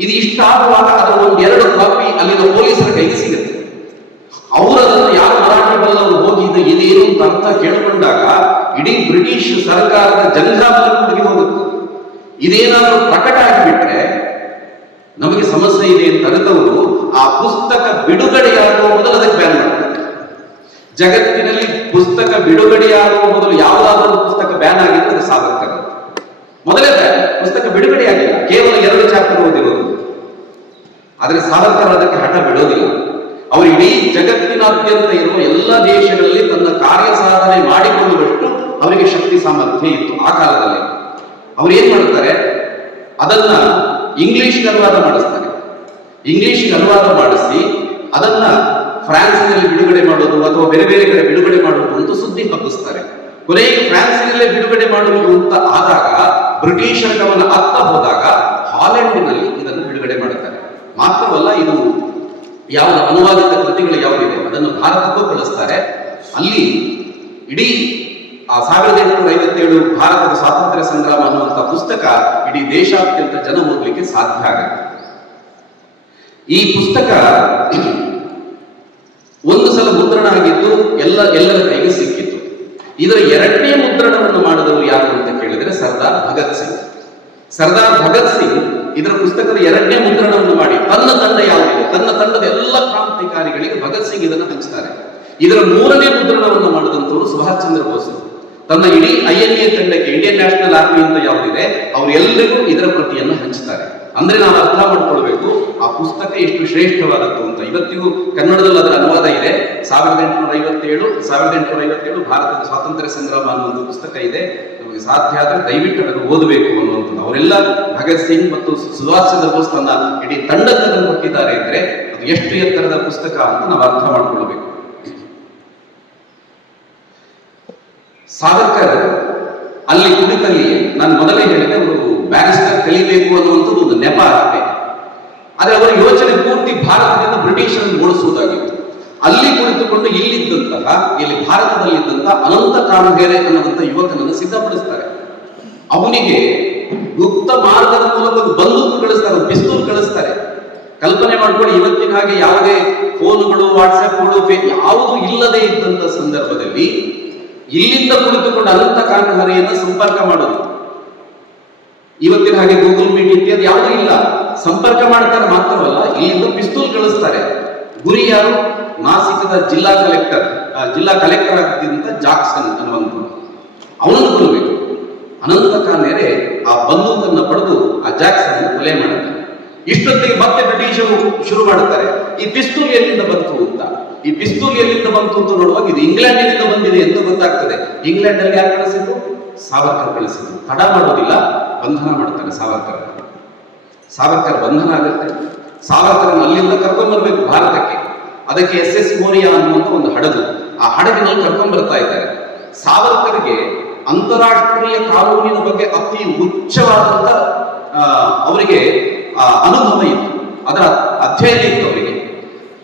ಇದು ಇಷ್ಟಾಗುವಾಗ ಅದರ ಒಂದೆರಡು ಕಾಪಿ ಅಲ್ಲಿನ ಪೊಲೀಸರ ಕೈಗೆ ಸಿಗುತ್ತೆ. ಅವರು ಅದನ್ನು ಯಾರು ಮರಾಠಿ ಬಲ್ಲವರು ಹೋಗಿ ಇದೇನು ಅಂತ ಕೇಳಿಕೊಂಡಾಗ ಇಡೀ ಬ್ರಿಟಿಷ್ ಸರ್ಕಾರದ ಜನಜಾಗೃತಿಗೆ ಹೋಗುತ್ತೆ. ಇದೇನಾದರೂ ಪ್ರಕಟ ಆಗಿಬಿಟ್ರೆ ನಮಗೆ ಸಮಸ್ಯೆ ಇದೆ ಅಂತ ಅರಿತವರು ಆ ಪುಸ್ತಕ ಬಿಡುಗಡೆಯಾಗುವ ಮೊದಲು ಅದಕ್ಕೆ ಬ್ಯಾನ್ ಮಾಡ್ತಾರೆ. ಜಗತ್ತಿನಲ್ಲಿ ಪುಸ್ತಕ ಬಿಡುಗಡೆಯಾಗುವ ಮೊದಲು ಯಾವುದಾದ್ರೂ ಪುಸ್ತಕ ಬ್ಯಾನ್ ಆಗಿದ್ರೆ ಅದು ಸಾವರ್ಕರ್. ಮೊದಲೇ ಬ್ಯಾನ್, ಪುಸ್ತಕ ಬಿಡುಗಡೆಯಾಗಿಲ್ಲ, ಕೇವಲ 2 ಚಾಪ್ಟರ್ ಓದಿರೋದು. ಆದ್ರೆ ಸಾವರ್ಕರ್ ಅದಕ್ಕೆ ಹಠ ಬಿಡೋದಿಲ್ಲ. ಅವರು ಇಡೀ ಜಗತ್ತಿನಾದ್ಯಂತ ಇರುವ ಎಲ್ಲ ದೇಶಗಳಲ್ಲಿ ತನ್ನ ಕಾರ್ಯ ಸಾಧನೆ ಮಾಡಿಕೊಳ್ಳುವಷ್ಟು ಅವರಿಗೆ ಶಕ್ತಿ ಸಾಮರ್ಥ್ಯ ಇತ್ತು ಆ ಕಾಲದಲ್ಲಿ. ಅವ್ರು ಏನ್ ಮಾಡ್ತಾರೆ, ಅದನ್ನ ಇಂಗ್ಲಿಷ್ಗೆ ಅನುವಾದ ಮಾಡಿಸ್ತಾರೆ. ಇಂಗ್ಲಿಷ್ಗೆ ಅನುವಾದ ಮಾಡಿಸಿ ಅದನ್ನ ಫ್ರಾನ್ಸಿನಲ್ಲಿ ಬಿಡುಗಡೆ ಮಾಡೋದು ಅಥವಾ ಬೇರೆ ಬೇರೆ ಕಡೆ ಬಿಡುಗಡೆ ಮಾಡುವುದು ಅಂತ ಸುದ್ದಿ ಹಬ್ಬಿಸ್ತಾರೆ. ಕೊನೆಗೆ ಫ್ರಾನ್ಸಿನಲ್ಲೇ ಬಿಡುಗಡೆ ಮಾಡುವುದು ಅಂತ ಆದಾಗ ಬ್ರಿಟಿಷರ ಗಮನ ಅತ್ತ ಹೋದಾಗ ಹಾಲೆಂಡಿನಲ್ಲಿ ಇದನ್ನು ಬಿಡುಗಡೆ ಮಾಡುತ್ತಾರೆ. ಮಾತ್ರವಲ್ಲ, ಇದು ಯಾವ ಅನುವಾದಿತ ಕೃತಿಗಳು ಯಾವುದಿದೆ ಅದನ್ನು ಭಾರತಕ್ಕೂ ಕಳಿಸ್ತಾರೆ. ಅಲ್ಲಿ ಇಡೀ ಆ 1857 ಭಾರತದ ಸ್ವಾತಂತ್ರ್ಯ ಸಂಗ್ರಾಮ ಅನ್ನುವಂಥ ಪುಸ್ತಕ ಇಡೀ ದೇಶಾದ್ಯಂತ ಜನ ಓದಲಿಕ್ಕೆ ಸಾಧ್ಯ ಆಗುತ್ತೆ. ಈ ಪುಸ್ತಕ ಒಂದು ಸಲ ಮುದ್ರಣ ಆಗಿದ್ದು ಎಲ್ಲರ ಕೈಗೆ ಸಿಕ್ಕಿತ್ತು. ಇದರ 2ನೇ ಮುದ್ರಣವನ್ನು ಮಾಡಿದವರು ಯಾರು ಅಂತ ಕೇಳಿದ್ರೆ ಸರ್ದಾರ್ ಭಗತ್ ಸಿಂಗ್. ಸರ್ದಾರ್ ಭಗತ್ ಸಿಂಗ್ ಇದರ ಪುಸ್ತಕದ 2ನೇ ಮುದ್ರಣವನ್ನು ಮಾಡಿ ತನ್ನ ತಂಡ ಯಾವುದಿದೆ, ತನ್ನ ತಂಡದ ಎಲ್ಲ ಕ್ರಾಂತಿಕಾರಿಗಳಿಗೆ ಭಗತ್ ಸಿಂಗ್ ಇದನ್ನು ಹಂಚ್ತಾರೆ. ಇದರ 3ನೇ ಮುದ್ರಣವನ್ನು ಮಾಡಿದಂಥವರು ಸುಭಾಷ್ ಚಂದ್ರ ಬೋಸ್. ತನ್ನ ಇಡೀ INA ತಂಡಕ್ಕೆ, ಇಂಡಿಯನ್ ನ್ಯಾಷನಲ್ ಆರ್ಮಿ ಅಂತ ಯಾವುದಿದೆ, ಅವರೆಲ್ಲರಿಗೂ ಇದರ ಪ್ರತಿಯನ್ನು ಹಂಚ್ತಾರೆ. ಅಂದ್ರೆ ನಾವು ಅರ್ಥ ಮಾಡ್ಕೊಳ್ಬೇಕು ಆ ಪುಸ್ತಕ ಎಷ್ಟು ಶ್ರೇಷ್ಠವಾದದ್ದು ಅಂತ. ಇವತ್ತಿಗೂ ಕನ್ನಡದಲ್ಲಿ ಅದರ ಅನುವಾದ ಇದೆ. 1857 ಭಾರತದ ಸ್ವಾತಂತ್ರ್ಯ ಸಂಗ್ರಾಮ ಅನ್ನುವಂಥ ಪುಸ್ತಕ ಇದೆ. ನಮಗೆ ಸಾಧ್ಯ ಆದ್ರೆ ದಯವಿಟ್ಟು ಅದನ್ನು ಓದಬೇಕು ಅನ್ನುವಂಥದ್ದು. ಅವರೆಲ್ಲ ಭಗತ್ ಸಿಂಗ್ ಮತ್ತು ಸುಭಾಷ್ ಚಂದ್ರ ಬೋಸ್ ತನ್ನ ಇಡೀ ತಂಡಕ್ಕೆ ಕೊಟ್ಟಿದ್ದಾರೆ ಅಂದ್ರೆ ಅದು ಎಷ್ಟು ಎತ್ತರದ ಪುಸ್ತಕ ಅಂತ ನಾವು ಅರ್ಥ ಮಾಡ್ಕೊಳ್ಬೇಕು. ಸಾವರ್ಕರ್ ಅಲ್ಲಿ ಕುಳಿತಲ್ಲಿಯೇ ನಾನು ಮೊದಲೇ ಹೇಳಿದೆ ಬ್ಯಾರಿಸ್ಟರ್ ಕಲಿಬೇಕು ಅನ್ನುವಂಥದ್ದು ಒಂದು ನೆಪ ಆಗುತ್ತೆ. ಆದರೆ ಅವರ ಯೋಚನೆ ಪೂರ್ತಿ ಭಾರತದಿಂದ ಬ್ರಿಟಿಷರನ್ನು ಓಡಿಸುವುದಾಗಿತ್ತು. ಅಲ್ಲಿ ಕುಳಿತುಕೊಂಡು ಇಲ್ಲಿ ಭಾರತದಲ್ಲಿದ್ದಂತಹ ಅನಂತ ಕಾಮಗೆರೆ ಅನ್ನುವಂಥ ಯುವಕನನ್ನು ಸಿದ್ಧಪಡಿಸ್ತಾರೆ. ಅವನಿಗೆ ಗುಪ್ತ ಮಾರ್ಗದ ಮೂಲಕ ಒಂದು ಬಂದೂಕು ಕಳಿಸ್ತಾರೆ, ಒಂದು ಪಿಸ್ತೂಲ್ ಕಳಿಸ್ತಾರೆ. ಕಲ್ಪನೆ ಮಾಡ್ಕೊಳ್ಳಿ, ಇವತ್ತಿನ ಹಾಗೆ ಯಾವುದೇ ಫೋನ್ಗಳು, ವಾಟ್ಸ್ಆಪ್ಗಳು ಯಾವುದೂ ಇಲ್ಲದೆ ಇದ್ದಂತ ಸಂದರ್ಭದಲ್ಲಿ ಇಲ್ಲಿಂದ ಕುಳಿತುಕೊಂಡು ಅನಂತ ಕಾಮಗೆರೆಯನ್ನು ಸಂಪರ್ಕ ಮಾಡೋದು. ಇವತ್ತಿನ ಹಾಗೆ ಗೂಗಲ್ ಮೀಟ್ ಇತ್ಯಾದಿ ಯಾವುದೂ ಇಲ್ಲ. ಸಂಪರ್ಕ ಮಾಡ್ತಾರೆ ಮಾತ್ರವಲ್ಲ, ಇಲ್ಲಿಂದ ಪಿಸ್ತೂಲ್ ಕಳಿಸ್ತಾರೆ. ಗುರಿ ಯಾರು? ನಾಸಿಕದ ಜಿಲ್ಲಾ ಕಲೆಕ್ಟರ್ ಆಗಿದ್ದಂತ ಜಾಕ್ಸನ್ ಅನ್ನುವಂಥದ್ದು. ಅವನನ್ನು ಕೊಲ್ಲಬೇಕು. ಅನಂತ ಕಾಮಗೆರೆ ಆ ಬಂದೂಕನ್ನು ಪಡೆದು ಆ ಜಾಕ್ಸನ್ ಕೊಲೆ ಮಾಡುತ್ತಾರೆ. ಇಷ್ಟೊತ್ತಿಗೆ ಮತ್ತೆ ಬ್ರಿಟಿಷರು ಶುರು ಮಾಡುತ್ತಾರೆ, ಈ ಪಿಸ್ತೂಲ್ ಎಲ್ಲಿಂದ ಬಂತು ಅಂತ. ಈ ಪಿಸ್ತೂಲ್ ಎಲ್ಲಿಂದ ಬಂತು ಅಂತ ನೋಡುವಾಗ ಇದು ಇಂಗ್ಲೆಂಡಿನಿಂದ ಬಂದಿದೆ ಅಂತ ಗೊತ್ತಾಗ್ತದೆ. ಇಂಗ್ಲೆಂಡ್ ಅಲ್ಲಿ ಯಾರು ಕಳಿಸಿದ್ರು? ಸಾವರ್ಕರ್ ಕಳಿಸಿದ್ರು. ತಡ ಮಾಡೋದಿಲ್ಲ, ಬಂಧನ ಮಾಡ್ತಾರೆ ಸಾವರ್ಕರ್ ಬಂಧನ ಆಗುತ್ತೆ. ಸಾವರ್ಕರನ್ನು ಅಲ್ಲಿಂದ ಕರ್ಕೊಂಡ್ ಬರ್ಬೇಕು ಭಾರತಕ್ಕೆ. ಅದಕ್ಕೆ SS ಮೋರಿಯಾ ಅನ್ನುವಂಥ ಒಂದು ಹಡಗು, ಆ ಹಡಗಿನಲ್ಲಿ ಕರ್ಕೊಂಡ್ ಬರ್ತಾ ಇದ್ದಾರೆ. ಸಾವರ್ಕರ್ಗೆ ಅಂತಾರಾಷ್ಟ್ರೀಯ ಕಾನೂನಿನ ಬಗ್ಗೆ ಅತಿ ಉಚ್ಚವಾದಂತ ಅವರಿಗೆ ಅನುಭವ ಇತ್ತು, ಅದರ ಅಧ್ಯಯನ ಇತ್ತು ಅವರಿಗೆ.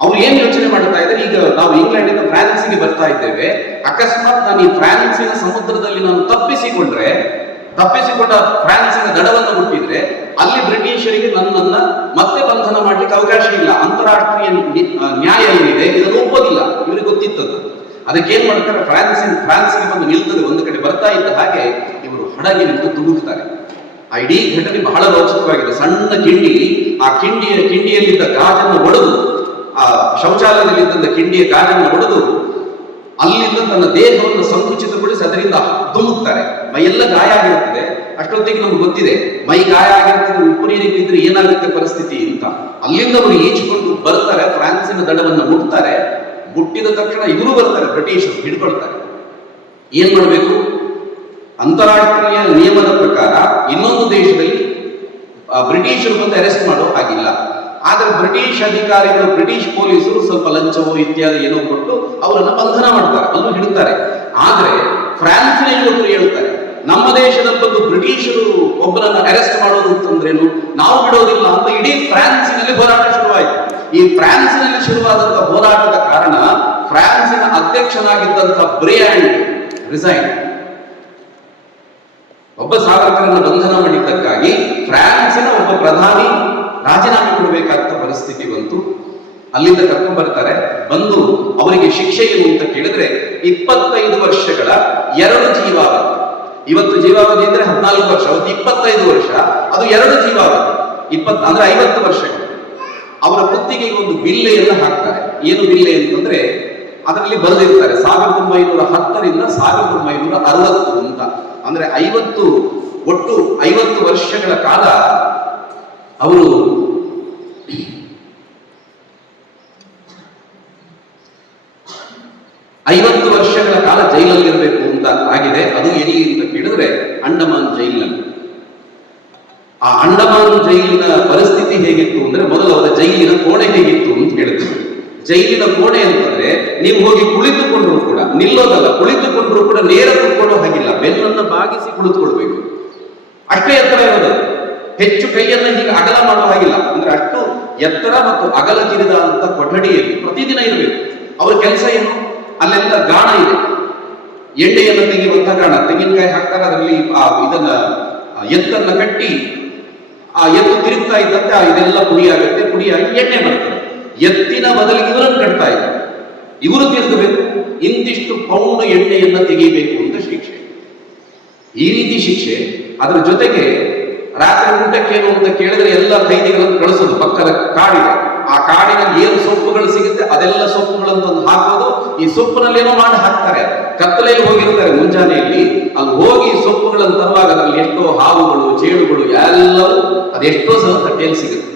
ಅವ್ರು ಏನ್ ಯೋಚನೆ ಮಾಡ್ತಾ ಇದ್ದಾರೆ, ಈಗ ನಾವು ಇಂಗ್ಲೆಂಡಿಂದ ಫ್ರಾನ್ಸಿಗೆ ಬರ್ತಾ ಇದ್ದೇವೆ, ಅಕಸ್ಮಾತ್ ನಾನು ಈ ಫ್ರಾನ್ಸಿನ ಸಮುದ್ರದಲ್ಲಿ ನಾನು ತಪ್ಪಿಸಿಕೊಂಡ ಫ್ರಾನ್ಸಿನ ದಡವನ್ನು ಮುಟ್ಟಿದ್ರೆ ಅಲ್ಲಿ ಬ್ರಿಟಿಷರಿಗೆ ನನ್ನನ್ನ ಮತ್ತೆ ಬಂಧನ ಮಾಡ್ಲಿಕ್ಕೆ ಅವಕಾಶ ಇಲ್ಲ. ಅಂತಾರಾಷ್ಟ್ರೀಯ ನ್ಯಾಯ ಏನಿದೆ ಇದನ್ನು ಒಪ್ಪೋದಿಲ್ಲ, ಇವರಿಗೆ ಗೊತ್ತಿತ್ತದ್ದು. ಅದಕ್ಕೆ ಏನ್ ಮಾಡ್ತಾರೆ, ಫ್ರಾನ್ಸಿಗೆ ಬಂದು ನಿಲ್ತದೆ. ಒಂದು ಕಡೆ ಬರ್ತಾ ಇದ್ದ ಹಾಗೆ ಇವರು ಹಡಗಿನಿಂದ ಧುಮುಕ್ತಾರೆ. ಆ ಇಡೀ ಘಟನೆ ಬಹಳ ರೋಚಕವಾಗಿದೆ. ಸಣ್ಣ ಕಿಂಡಿ, ಆ ಕಿಂಡಿಯಲ್ಲಿದ್ದ ಗಾಜನ್ನು ಒಡೆದು, ಆ ಶೌಚಾಲಯದಲ್ಲಿದ್ದ ಕಿಂಡಿಯ ಗಾಜನ್ನು ಒಡೆದು ಅಲ್ಲಿಂದ ತನ್ನ ದೇಹವನ್ನು ಸಂಕುಚಿತಗೊಳಿಸಿ ಅದರಿಂದ ಧುಮುಕ್ತಾರೆ. ಮೈಯೆಲ್ಲ ಗಾಯ ಆಗಿರುತ್ತದೆ. ಅಷ್ಟೊತ್ತಿಗೆ ನಮ್ಗೆ ಗೊತ್ತಿದೆ, ಮೈ ಗಾಯ ಆಗಿರ್ತದೆ, ಉಪ್ಪು ನೀರಿಗೆ ಬಿದ್ದರೆ ಏನಾಗುತ್ತೆ ಪರಿಸ್ಥಿತಿ ಅಂತ. ಅಲ್ಲಿಂದ ಅವರು ಈಚಿಕೊಂಡು ಬರ್ತಾರೆ, ಫ್ರಾನ್ಸಿನ ದಡವನ್ನು ಮುಟ್ಟಿದ ತಕ್ಷಣ ಇವರು ಬರ್ತಾರೆ, ಬ್ರಿಟಿಷರು ಹಿಡ್ಕೊಳ್ತಾರೆ. ಏನ್ ಮಾಡಬೇಕು? ಅಂತಾರಾಷ್ಟ್ರೀಯ ನಿಯಮದ ಪ್ರಕಾರ ಇನ್ನೊಂದು ದೇಶದಲ್ಲಿ ಬ್ರಿಟಿಷರು ಬಂದು ಅರೆಸ್ಟ್ ಮಾಡೋ ಹಾಗಿಲ್ಲ. ಆದ್ರೆ ಬ್ರಿಟಿಷ್ ಅಧಿಕಾರಿಗಳು, ಬ್ರಿಟಿಷ್ ಪೊಲೀಸರು ಸ್ವಲ್ಪ ಲಂಚವೋ ಇತ್ಯಾದಿ ಏನೋ ಕೊಟ್ಟು ಅವರನ್ನ ಬಂಧನ ಮಾಡ್ತಾರೆ, ಅಲ್ಲೂ ಹಿಡುತ್ತಾರೆ. ಆದ್ರೆ ಫ್ರಾನ್ಸಿನ ಯುವಕರು ಹೇಳ್ತಾರೆ, ನಮ್ಮ ದೇಶದಲ್ಲಿ ಬಂದು ಬ್ರಿಟಿಷರು ಒಬ್ಬರನ್ನ ಅರೆಸ್ಟ್ ಮಾಡೋದು ಅಂತಂದ್ರೇನು, ನಾವು ಬಿಡೋದಿಲ್ಲ ಅಂತ ಇಡೀ ಫ್ರಾನ್ಸಿನಲ್ಲಿ ಹೋರಾಟ ಶುರುವಾಯಿತು. ಈ ಫ್ರಾನ್ಸಿನಲ್ಲಿ ಶುರುವಾದಂತಹ ಹೋರಾಟದ ಕಾರಣ ಫ್ರಾನ್ಸಿನ ಅಧ್ಯಕ್ಷನಾಗಿದ್ದಂತಹ ಬ್ರಿಯಾಂಡ್ ರಿಸೈನ್. ಒಬ್ಬ ಸಾವರ್ಕರನ್ನು ಬಂಧನ ಮಾಡಿದ್ದಕ್ಕಾಗಿ ಫ್ರಾನ್ಸಿನ ಒಬ್ಬ ಪ್ರಧಾನಿ ರಾಜೀನಾಮೆ ಕೊಡಬೇಕಾದ ಪರಿಸ್ಥಿತಿ ಬಂತು. ಅಲ್ಲಿಂದ ಕರ್ಕೊಂಡ್ ಬರ್ತಾರೆ. ಬಂದು ಅವರಿಗೆ ಶಿಕ್ಷೆ ಏನು ಅಂತ ಕೇಳಿದ್ರೆ 25 ವರ್ಷಗಳ 2 ಜೀವಾವಧಿ. ಇವತ್ತು ಜೀವಾವಧಿ ಅಂದ್ರೆ 14 ವರ್ಷ, ಅವತ್ತು 25 ವರ್ಷ, ಅದು 2 ಜೀವಾವಧಿ, 20 ಅಂದ್ರೆ 50 ವರ್ಷಗಳು. ಅವರ ಕುತ್ತಿಗೆಗೆ ಒಂದು ಬಿಲ್ಲೆಯನ್ನು ಹಾಕ್ತಾರೆ. ಏನು ಬಿಲ್ಲೆ ಅಂತಂದ್ರೆ ಅದರಲ್ಲಿ ಬರೆದಿರ್ತಾರೆ 1910ರಿಂದ 1960 ಅಂತ. ಅಂದ್ರೆ 50 ಒಟ್ಟು 50 ವರ್ಷಗಳ ಕಾಲ ಅವರು 50 ವರ್ಷಗಳ ಕಾಲ ಜೈಲಲ್ಲಿರಬೇಕು ಅಂತ ಆಗಿದೆ. ಅದು ಎಲ್ಲಿ ಅಂತ ಕೇಳಿದ್ರೆ ಅಂಡಮಾನ್ ಜೈಲಿನಲ್ಲಿ. ಆ ಅಂಡಮಾನ್ ಜೈಲಿನ ಪರಿಸ್ಥಿತಿ ಹೇಗಿತ್ತು ಅಂದ್ರೆ, ಮೊದಲು ಅವರ ಜೈಲಿನ ಕೋಣೆ ಹೇಗಿತ್ತು ಅಂತ ಹೇಳಿದ್ರು. ಜೈಲಿನ ಕೋಣೆ ಅಂತಂದ್ರೆ ನೀವು ಹೋಗಿ ಕುಳಿತುಕೊಂಡ್ರು ಕೂಡ, ನಿಲ್ಲೋದಲ್ಲ, ಕುಳಿತುಕೊಂಡ್ರು ಕೂಡ ನೇರ ಕುತ್ಕೊಳ್ಳೋ ಹಾಗಿಲ್ಲ, ಬೆನ್ನನ್ನು ಬಾಗಿಸಿ ಕುಳಿತುಕೊಳ್ಬೇಕು. ಅಷ್ಟೇ ಎತ್ತರ ಇರೋದು, ಹೆಚ್ಚು ಕೈಯನ್ನು ಹೀಗೆ ಅಗಲ ಮಾಡೋ ಹಾಗಿಲ್ಲ. ಅಂದ್ರೆ ಅಷ್ಟು ಎತ್ತರ ಮತ್ತು ಅಗಲ ಕಿರಿದ ಅಂತ ಕೊಠಡಿಯಲ್ಲಿ ಪ್ರತಿದಿನ ಇರಬೇಕು. ಅವ್ರ ಕೆಲಸ ಏನು? ಅಲ್ಲೆಲ್ಲ ಗಾಣ ಇದೆ, ಎಣ್ಣೆಯನ್ನು ತೆಗೆಯುವಂತಹ ಗಾಣ, ತೆಂಗಿನಕಾಯಿ ಹಾಕ್ತಾರೆ, ಅದರಲ್ಲಿ ಇದನ್ನ ಎತ್ತನ್ನ ಕಟ್ಟಿ ಆ ಎತ್ತು ತಿರುಗ್ತಾ ಇದ್ದಂತೆ ಇದೆಲ್ಲ ಪುಡಿಯಾಗುತ್ತೆ, ಪುಡಿಯಾಗಿ ಎಣ್ಣೆ ಬರ್ತದೆ. ಎತ್ತಿನ ಬದಲಿಗೆ ಇವರನ್ನು ಕಟ್ತಾ ಇದ್ದಾರೆ, ಇವರು ತಿರುಗಬೇಕು, ಇಂತಿಷ್ಟು ಪೌಂಡ್ ಎಣ್ಣೆಯನ್ನ ತೆಗೆಯಬೇಕು ಅಂತ ಶಿಕ್ಷೆ. ಈ ರೀತಿ ಶಿಕ್ಷೆ. ಅದರ ಜೊತೆಗೆ ರಾತ್ರಿ ಊಟಕ್ಕೇನು ಅಂತ ಕೇಳಿದ್ರೆ ಎಲ್ಲ ಕೈದಿಗಳನ್ನು ಕಳಿಸೋದು. ಪಕ್ಕದ ಕಾಡಿದೆ, ಆ ಕಾಡಿನಲ್ಲಿ ಏನು ಸೊಪ್ಪುಗಳು ಸಿಗುತ್ತೆ ಅದೆಲ್ಲ ಸೊಪ್ಪುಗಳನ್ನು ಹಾಕೋದು. ಈ ಸೊಪ್ಪಿನಲ್ಲಿ ಏನೋ ಮಾಡಿ ಹಾಕ್ತಾರೆ. ಕತ್ತಲೆಯಲ್ಲಿ ಹೋಗಿರ್ತಾರೆ ಮುಂಜಾನೆಯಲ್ಲಿ, ಅಲ್ಲಿ ಹೋಗಿ ಸೊಪ್ಪುಗಳನ್ನು ತರುವಾಗ ಅದರಲ್ಲಿ ಎಷ್ಟೋ ಹಾವುಗಳು, ಚೇಳುಗಳು ಎಲ್ಲವೂ ಅದೆಷ್ಟೋ ಸಹ ತಟ್ಟೆಯಲ್ಲಿ ಸಿಗುತ್ತೆ.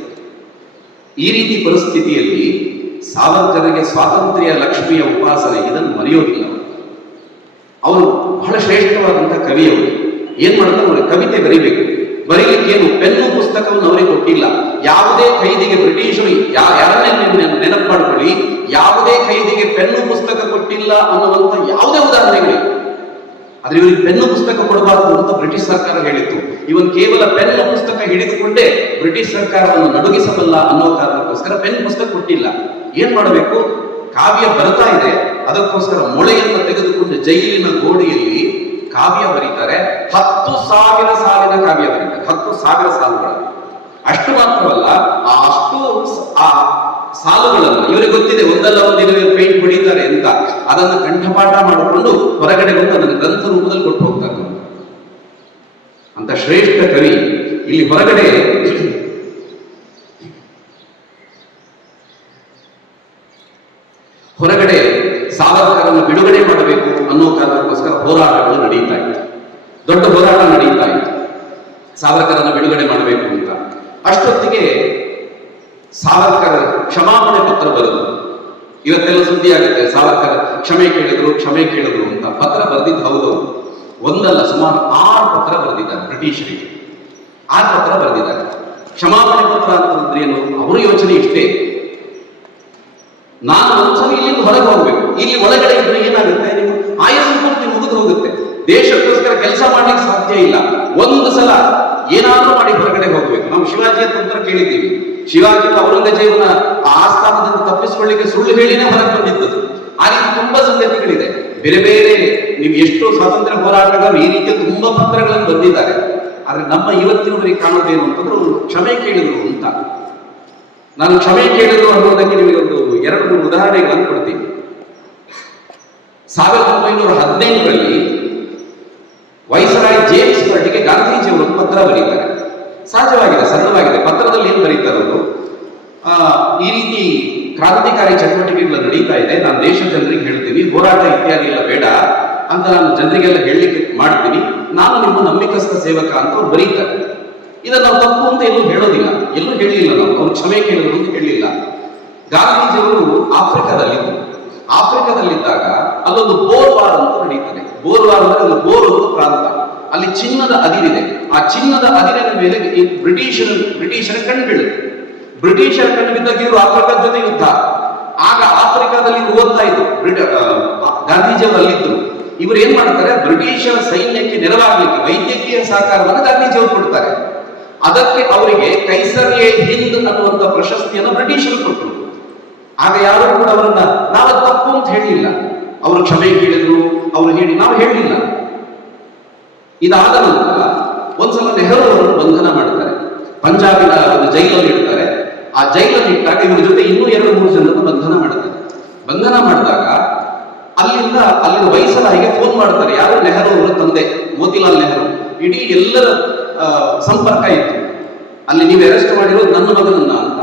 ಈ ರೀತಿ ಪರಿಸ್ಥಿತಿಯಲ್ಲಿ ಸಾವರ್ಕರ್ಗೆ ಸ್ವಾತಂತ್ರ್ಯ ಲಕ್ಷ್ಮಿಯ ಉಪಾಸನೆ ಇದನ್ನು ಮರೆಯೋದಿಲ್ಲ. ಅವರು ಬಹಳ ಶ್ರೇಷ್ಠವಾದಂತಹ ಕವಿಯವರು. ಏನ್ ಮಾಡ್ತಾರೆ, ಅವ್ರಿಗೆ ಕವಿತೆ ಬರೀಬೇಕು. ಬರೀಲಿಕ್ಕೇನು ಪೆನ್ನು ಪುಸ್ತಕವನ್ನು ಅವರಿಗೆ ಕೊಟ್ಟಿಲ್ಲ. ಯಾವುದೇ ಖೈದಿಗೆ ಬ್ರಿಟಿಷರು ಯಾರನ್ನೇ ನೆನಪು ಮಾಡ್ಕೊಳ್ಳಿ, ಯಾವುದೇ ಖೈದಿಗೆ ಪೆನ್ನು ಪುಸ್ತಕ ಕೊಟ್ಟಿಲ್ಲ ಅನ್ನುವಂಥ ಯಾವುದೇ ಉದಾಹರಣೆಗಳಿಲ್ಲ. ಆದ್ರೆ ಇವರಿಗೆ ಪೆನ್ನು ಪುಸ್ತಕ ಕೊಡಬಾರದು ಅಂತ ಬ್ರಿಟಿಷ್ ಸರ್ಕಾರ ಹೇಳಿತ್ತು. ಇವನ್ ಕೇವಲ ಪೆನ್ನು ಪುಸ್ತಕ ಹಿಡಿದುಕೊಂಡೇ ಬ್ರಿಟಿಷ್ ಸರ್ಕಾರವನ್ನು ನಡುಗಿಸಬಲ್ಲ ಅನ್ನೋ ಕಾರಣಕ್ಕೋಸ್ಕರ ಪೆನ್ ಪುಸ್ತಕ ಕೊಟ್ಟಿಲ್ಲ. ಏನ್ ಮಾಡಬೇಕು? ಕಾವ್ಯ ಬರ್ತಾ ಇದೆ, ಅದಕ್ಕೋಸ್ಕರ ಮೊಳೆಯನ್ನು ತೆಗೆದುಕೊಂಡು ಜೈಲಿನ ಗೋಡೆಯಲ್ಲಿ ಕಾವ್ಯ ಬರೀತಾರೆ. 10,000 ಸಾಲಿನ ಕಾವ್ಯ ಬರೀತಾರೆ, 10,000 ಸಾಲುಗಳು. ಅಷ್ಟು ಮಾತ್ರವಲ್ಲ, ಆ ಸಾಲುಗಳನ್ನು ಇವರಿಗೆ ಗೊತ್ತಿದೆ, ಒಂದಲ್ಲ ಒಂದಿನ ಪೇಂಟ್ ಹೊಡಿತಾರೆ ಅಂತ, ಅದನ್ನು ಕಂಠಪಾಠ ಮಾಡಿಕೊಂಡು ಹೊರಗಡೆ ಬಂದು ಅದನ್ನು ಗ್ರಂಥ ರೂಪದಲ್ಲಿ ಕೊಟ್ಟು ಹೋಗ್ತಾರೆ. ಅಂತ ಶ್ರೇಷ್ಠ ಕವಿ ಇಲ್ಲಿ ಹೊರಗಡೆ ಸಾವರ್ಕರನ್ನು ಬಿಡುಗಡೆ ಮಾಡಬೇಕು ಅನ್ನೋ ಕಾರಣಕ್ಕೋಸ್ಕರ ಹೋರಾಟಗಳು ನಡೀತಾ ಇತ್ತು. ದೊಡ್ಡ ಹೋರಾಟ ನಡೀತಾ ಇತ್ತು ಸಾವರ್ಕರನ್ನು ಬಿಡುಗಡೆ ಮಾಡಬೇಕು ಅಂತ. ಅಷ್ಟೊತ್ತಿಗೆ ಸಾವರ್ಕರ್ ಕ್ಷಮಾಪಣೆ ಪತ್ರ ಬರೆದು, ಇವತ್ತೆಲ್ಲ ಸುದ್ದಿ ಆಗುತ್ತೆ, ಸಾವರ್ಕರ್ ಕ್ಷಮೆ ಕೇಳಿದ್ರು ಅಂತ ಪತ್ರ ಬರೆದಿದ್ದು ಹೌದು. ಒಂದಲ್ಲ, ಸುಮಾರು 6 ಪತ್ರ ಬರೆದಿದ್ದಾರೆ ಬ್ರಿಟಿಷರಿಗೆ. 6 ಪತ್ರ ಬರೆದಿದ್ದಾರೆ. ಕ್ಷಮಾಪಣೆ ಪತ್ರ ಅಂತಂದ್ರೆ ಏನು? ಅವರ ಯೋಚನೆ ಇಷ್ಟೇ, ನಾನು ಒಂದ್ಸಲ ಇಲ್ಲಿಂದ ಹೊರಗೆ ಹೋಗ್ಬೇಕು, ಇಲ್ಲಿ ಒಳಗಡೆ ಇದ್ರೆ ಏನಾಗುತ್ತೆ, ನೀವು ಆಯಸ್ಸು ಪೂರ್ತಿ ಮುಗಿದು ಹೋಗುತ್ತೆ, ದೇಶಕ್ಕೋಸ್ಕರ ಕೆಲಸ ಮಾಡ್ಲಿಕ್ಕೆ ಸಾಧ್ಯ ಇಲ್ಲ. ಒಂದು ಸಲ ಏನಾದ್ರೂ ಮಾಡಿ ಹೊರಗಡೆ ಹೋಗ್ಬೇಕು. ನಾವು ಶಿವಾಜಿಯ ತಂತ್ರ ಕೇಳಿದ್ದೀವಿ. ಶಿವಾಜಿ ಔರಂಗಜೇಬನ ಆಸ್ಥಾನದಿಂದ ತಪ್ಪಿಸಿಕೊಳ್ಳಿಕ್ಕೆ ಸುಳ್ಳು ಹೇಳಿನೇ ಹೊರಗೆ ಬಂದಿದ್ದದು. ಆ ರೀತಿ ತುಂಬಾ ಸಂಗತಿಗಳಿದೆ. ಬೇರೆ ಬೇರೆ ನೀವು ಎಷ್ಟೋ ಸ್ವಾತಂತ್ರ್ಯ ಹೋರಾಟಗಾರರು ಈ ರೀತಿಯ ತುಂಬಾ ಪತ್ರಗಳನ್ನು ಬಂದಿದ್ದಾರೆ. ಆದ್ರೆ ನಮ್ಮ ಇವತ್ತಿನವರಿಗೆ ಕಾಣೋದೇನು ಅಂತಂದ್ರೆ ಅವರು ಕ್ಷಮೆ ಕೇಳಿದ್ರು ಅಂತ. ನಾನು ಕ್ಷಮೆ ಕೇಳಿದ್ರು ಅನ್ನೋದಕ್ಕೆ ನಿಮಗೆ ಒಂದು 2-3 ಉದಾಹರಣೆಗಳನ್ನು ಕೊಡ್ತೀನಿ. 1915ರಲ್ಲಿ ವೈಸರಾಯ್ ಜೇಮ್ಸ್ ಬರ್ಟ್ಗೆ ಗಾಂಧೀಜಿಯವರು ಒಂದು ಪತ್ರ ಬರೀತಾರೆ. ಸಹಜವಾಗಿದೆ, ಸರಳವಾಗಿದೆ. ಪತ್ರದಲ್ಲಿ ಏನು ಬರೀತಾರೆ ಅವರು, ಈ ರೀತಿ ಕ್ರಾಂತಿಕಾರಿ ಚಟುವಟಿಕೆಗಳು ನಡೀತಾ ಇದೆ, ನಾನು ದೇಶ ಜನರಿಗೆ ಹೇಳ್ತೀನಿ, ಹೋರಾಟ ಇತ್ಯಾದಿ ಎಲ್ಲ ಬೇಡ ಅಂತ ನಾನು ಜನರಿಗೆಲ್ಲ ಹೇಳಲಿಕ್ಕೆ ಮಾಡ್ತೀನಿ, ನಾನು ನಿಮ್ಮ ನಂಬಿಕಸ್ಥ ಸೇವಕ ಅಂತ ಅವ್ರು ಬರೀತಾರೆ. ಇದನ್ನು ನಾವು ತಪ್ಪು ಅಂತ ಎಲ್ಲೂ ಹೇಳೋದಿಲ್ಲ, ಎಲ್ಲೂ ಹೇಳಲಿಲ್ಲ, ನಾವು ಅವ್ರು ಕ್ಷಮೆ ಕೇಳಿದ್ರು ಅಂತ ಹೇಳಲಿಲ್ಲ. ಗಾಂಧೀಜಿಯವರು ಆಫ್ರಿಕಾದಲ್ಲಿದ್ದಾಗ ಅಲ್ಲೊಂದು ಬೋರ್ವಾರ್ ಅಂತ ನಡೀತದೆ. ಬೋರ್ವಾರ್ ಅಂದ್ರೆ ಒಂದು ಬೋರ್ ಒಂದು ಪ್ರಾಂತ, ಅಲ್ಲಿ ಚಿನ್ನದ ಅದಿರಿದೆ. ಆ ಚಿನ್ನದ ಅದಿರಿನ ಮೇಲೆ ಈ ಬ್ರಿಟಿಷರ ಕಣ್ಣು ಬೀಳುತ್ತೆ. ಬ್ರಿಟಿಷರ ಕಣ್ಣು ಬಿದ್ದಾಗ ಇವರು ಆಫ್ರಿಕಾದ ಜೊತೆ ಯುದ್ಧ. ಆಗ ಆಫ್ರಿಕಾದಲ್ಲಿ ಓದ್ತಾ ಇದ್ರು ಗಾಂಧೀಜಿಯವರು ಅಲ್ಲಿದ್ದರು. ಇವರು ಏನ್ ಮಾಡ್ತಾರೆ, ಬ್ರಿಟಿಷರ ಸೈನ್ಯಕ್ಕೆ ನೆರವಾಗಲಿಕ್ಕೆ ವೈದ್ಯಕೀಯ ಸಹಕಾರವನ್ನು ಗಾಂಧೀಜಿಯವರು ಕೊಡ್ತಾರೆ. ಅದಕ್ಕೆ ಅವರಿಗೆ ಕೈಸರ್ಯೆ ಹಿಂದ್ ಅನ್ನುವಂಥ ಪ್ರಶಸ್ತಿಯನ್ನು ಬ್ರಿಟಿಷರು ಕೊಟ್ಟರು. ಆಗ ಯಾರು ಕೂಡ ಅವರನ್ನ ನಾವು ತಪ್ಪು ಅಂತ ಹೇಳಿಲ್ಲ, ಅವರು ಕ್ಷಮೆ ಕೇಳಿದ್ರು, ಅವರು ನಾವು ಹೇಳಿಲ್ಲ. ಇದಾದ ನಂತರ ಒಂದ್ಸಲ ನೆಹರು ಅವರನ್ನು ಬಂಧನ ಮಾಡ್ತಾರೆ, ಪಂಜಾಬಿನ ಒಂದು ಜೈಲಲ್ಲಿ ಇಡ್ತಾರೆ. ಆ ಜೈಲಲ್ಲಿ ಇಟ್ಟಾಗ ಇವರ ಜೊತೆ ಇನ್ನೂ 2-3 ಜನರನ್ನು ಬಂಧನ ಮಾಡಿದಾಗ ಅಲ್ಲಿಂದ ವೈಸರಾಯಿಗೆ ಫೋನ್ ಮಾಡ್ತಾರೆ. ಯಾರು? ನೆಹರು ಅವರ ತಂದೆ ಮೋತಿಲಾಲ್ ನೆಹರು. ಇಡೀ ಎಲ್ಲರ ಸಂಪರ್ಕ ಇತ್ತು. ಅಲ್ಲಿ ನೀವು ಅರೆಸ್ಟ್ ಮಾಡಿರೋದು ನನ್ನ ಮಗನನ್ನ ಅಂತ.